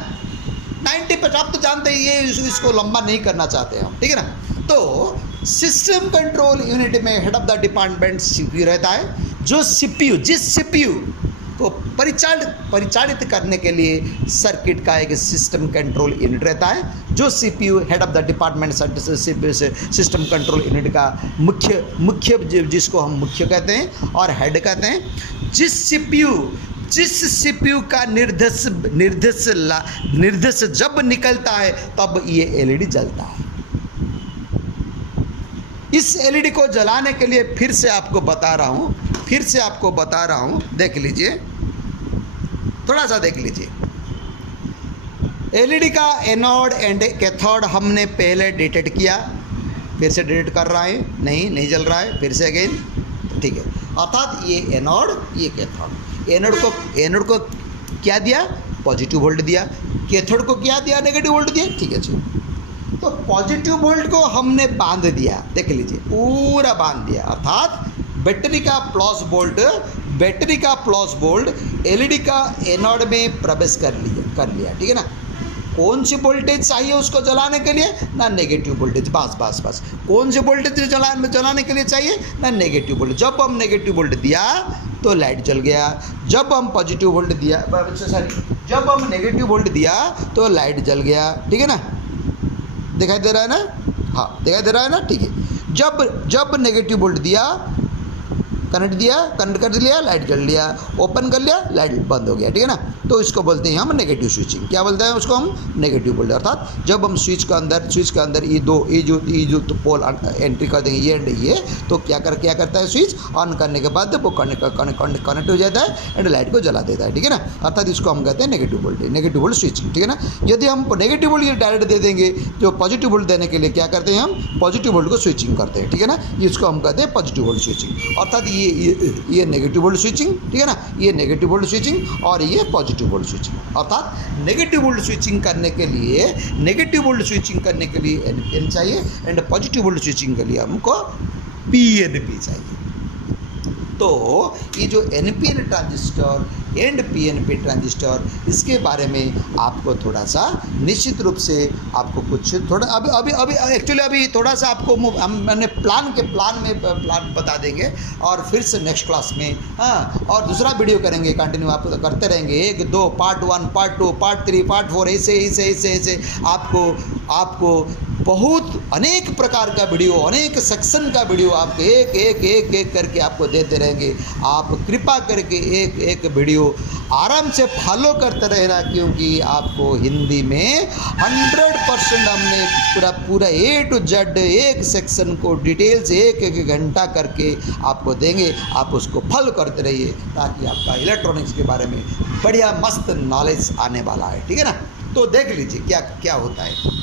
90%, आप तो जानते हैं, ये इसको लंबा नहीं करना चाहते हम, ठीक है ना। तो सिस्टम कंट्रोल यूनिट में head of the department CPU रहता है, जो जिस CPU को परिचालित करने के लिए सर्किट का एक सिस्टम कंट्रोल यूनिट रहता है। जो CPU head of the department system control unit का मुख्य जिसको हम मुख्य कहते हैं और हेड कहते हैं। जिस CPU का निर्देश जब निकलता है, तब ये LED जलता है। इस LED को जलाने के लिए फिर से आपको बता रहा हूँ, देख लीजिए, थोड़ा सा देख लीजिए। LED का एनोड एंड कैथोड हमने पहले डिटेक्ट किया, फिर से डिटेक्ट कर रहा है, नहीं जल रहा है, फिर से अगेन, ठीक है। अर्थात ये एनोड, ये कैथोड। एनोड को क्या दिया? पॉजिटिव वोल्ट दिया। कैथोड को क्या दिया? नेगेटिव वोल्ट दिया, ठीक है जी। तो पॉजिटिव वोल्ट को हमने बांध दिया, देख लीजिए, पूरा बांध दिया। अर्थात बैटरी का प्लस वोल्ट LED का एनोड में प्रवेश कर लिया, ठीक है ना। कौन सी वोल्टेज चाहिए उसको जलाने के लिए? ना नेगेटिव वोल्टेज, बस। कौन से वोल्टेज जलाने के लिए चाहिए? ना नेगेटिव वोल्टेज। जब हम नेगेटिव वोल्ट दिया तो लाइट जल गया, जब हम पॉजिटिव वोल्ट दिया, जब हम नेगेटिव वोल्ट दिया तो लाइट जल गया, ठीक है ना। दिखाई दे रहा है ना? हाँ, दिखाई दे रहा है ना, ठीक है। जब नेगेटिव वोल्ट दिया कनेक्ट दिया, कनेक्ट कर लिया, लाइट जल लिया, ओपन कर लिया, लाइट बंद हो गया, ठीक है ना। तो इसको बोलते हैं हम नेगेटिव स्विचिंग। क्या बोलते हैं उसको हम? नेगेटिव बोलते हैं। अर्थात जब हम स्विच के अंदर ये जो तो पोल एंट्री कर देंगे, ये एंड ये, तो क्या करता है स्विच ऑन करने के बाद वो कनेक्ट हो जाता है एंड लाइट को जला देता है, ठीक है ना। अर्थात इसको हम कहते हैं negative voltage, negative volt switching, ठीक है ना। यदि हम नेगेटिव वोल्ट ये डायरेक्ट दे देंगे, जो पॉजिटिव वोल्ट देने के लिए क्या करते हैं हम? पॉजिटिव वोल्ट को स्विचिंग करते हैं, ठीक है ना। इसको हम कहते हैं पॉजिटिव वोल्ट स्विचिंग। अर्थात ये नेगेटिव वोल्ट स्विचिंग, ठीक है ना, ये नेगेटिव वोल्ट स्विचिंग और ये पॉजिटिव वोल्ट स्विचिंग। अर्थात नेगेटिव वोल्ट स्विचिंग करने के लिए NPN चाहिए एंड पॉजिटिव वोल्ट स्विचिंग के लिए हमको PNP चाहिए। तो ये जो NPN transistor and PNP transistor, इसके बारे में आपको थोड़ा सा निश्चित रूप से आपको कुछ थोड़ा अभी थोड़ा सा आपको मैंने प्लान बता देंगे और फिर से नेक्स्ट क्लास में और दूसरा वीडियो करेंगे, कंटिन्यू आप करते रहेंगे, 1 2 पार्ट 1 पार्ट 2 पार्ट 3 पार्ट 4 ऐसे आपको बहुत अनेक प्रकार का वीडियो, अनेक सेक्शन का वीडियो आपको एक करके आपको देते रहेंगे। आप कृपा करके एक वीडियो आराम से फॉलो करते रहना, क्योंकि आपको हिंदी में 100% हमने पूरा A to Z एक सेक्शन को डिटेल से एक घंटा करके आपको देंगे। आप उसको फॉलो करते रहिए ताकि आपका इलेक्ट्रॉनिक्स के बारे में बढ़िया मस्त नॉलेज आने वाला है, ठीक है ना। तो देख लीजिए क्या होता है।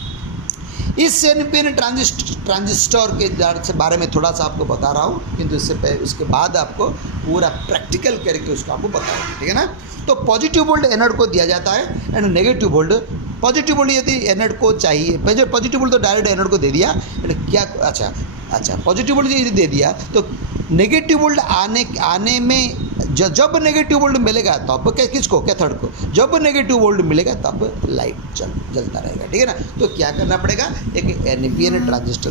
इस NPN ट्रांजिस्टर के बारे में थोड़ा सा आपको बता रहा हूँ, किंतु उसके बाद आपको पूरा प्रैक्टिकल करके उसको आपको बताऊँगा, ठीक है ना। तो पॉजिटिव वोल्ट एनोड को दिया जाता है and negative volt, positive volt यदि एनोड को चाहिए, पॉजिटिव वोल्ट तो डायरेक्ट एनोड को दे दिया, क्या अच्छा पॉजिटिव वोल्ट यदि दे दिया तो नेगेटिव वोल्ट आने में जब नेगेटिव वोल्ट मिलेगा तब किसको, कैथोड को, जब नेगेटिव वोल्ट मिलेगा तब लाइट जलता रहेगा, ठीक है ना। तो क्या करना पड़ेगा? एक NPN ट्रांजिस्टर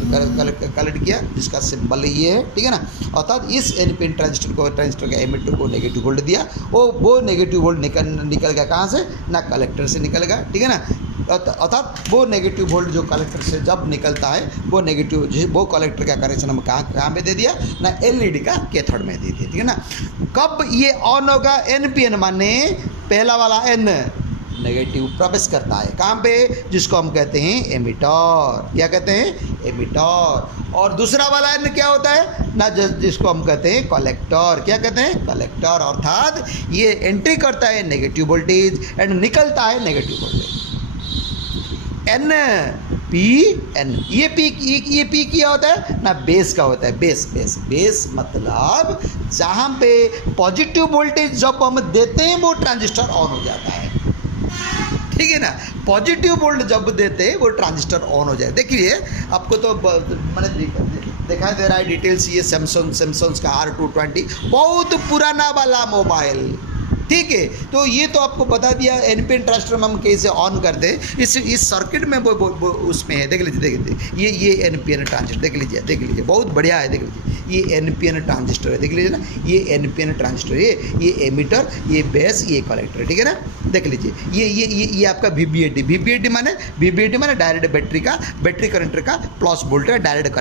कलेक्ट किया जिसका सिंबल ये है, ठीक है ना। अर्थात इस NPN ट्रांजिस्टर का एमिटर को नेगेटिव वोल्ट दिया, वो नेगेटिव वोल्ट निकल गया कहाँ से? ना कलेक्टर से निकलेगा, ठीक है ना। अर्थात वो नेगेटिव वोल्ट जो कलेक्टर से जब निकलता है, वो कलेक्टर का कनेक्शन हम कहाँ पे दे दिया? ना LED का कैथोड में दे दिया, ठीक है ना। कब ये ऑन होगा? NPN माने पहला वाला N नेगेटिव प्रवेश करता है, कहाँ पे? जिसको हम कहते हैं एमिटर। क्या कहते हैं? एमिटर। और दूसरा वाला N क्या होता है ना? जिसको हम कहते हैं कलेक्टर। क्या कहते हैं? कलेक्टर। अर्थात ये एंट्री करता है नेगेटिव वोल्टेज एंड निकलता है नेगेटिव वोल्टेज। NPN, ये P क्या होता है ना? बेस का होता है, बेस मतलब जहाँ पे पॉजिटिव वोल्टेज जब हम देते हैं वो ट्रांजिस्टर ऑन हो जाता है, ठीक है ना। पॉजिटिव वोल्ट जब देते हैं वो ट्रांजिस्टर ऑन हो जाए। देखिए आपको तो मैंने दिखाई दे रहा है डिटेल्स, ये सैमसंग का R220 बहुत पुराना वाला मोबाइल, ठीक है। तो ये तो आपको बता दिया NPN ट्रांजिस्टर में हम कैसे ऑन करते हैं। इस सर्किट में वो उसमें है, देख लीजिए ये NPN ट्रांजिस्टर देख लीजिए बहुत बढ़िया है, देख लीजिए ये NPN ट्रांजिस्टर है, देख लीजिए ना, ये NPN ट्रांजिस्टर है, ये एमिटर, ये बेस, ये कलेक्टर, ठीक है ना। देख लीजिए ये आपका VBAT माने डायरेक्ट बैटरी करंट का प्लस वोल्टेज डायरेक्ट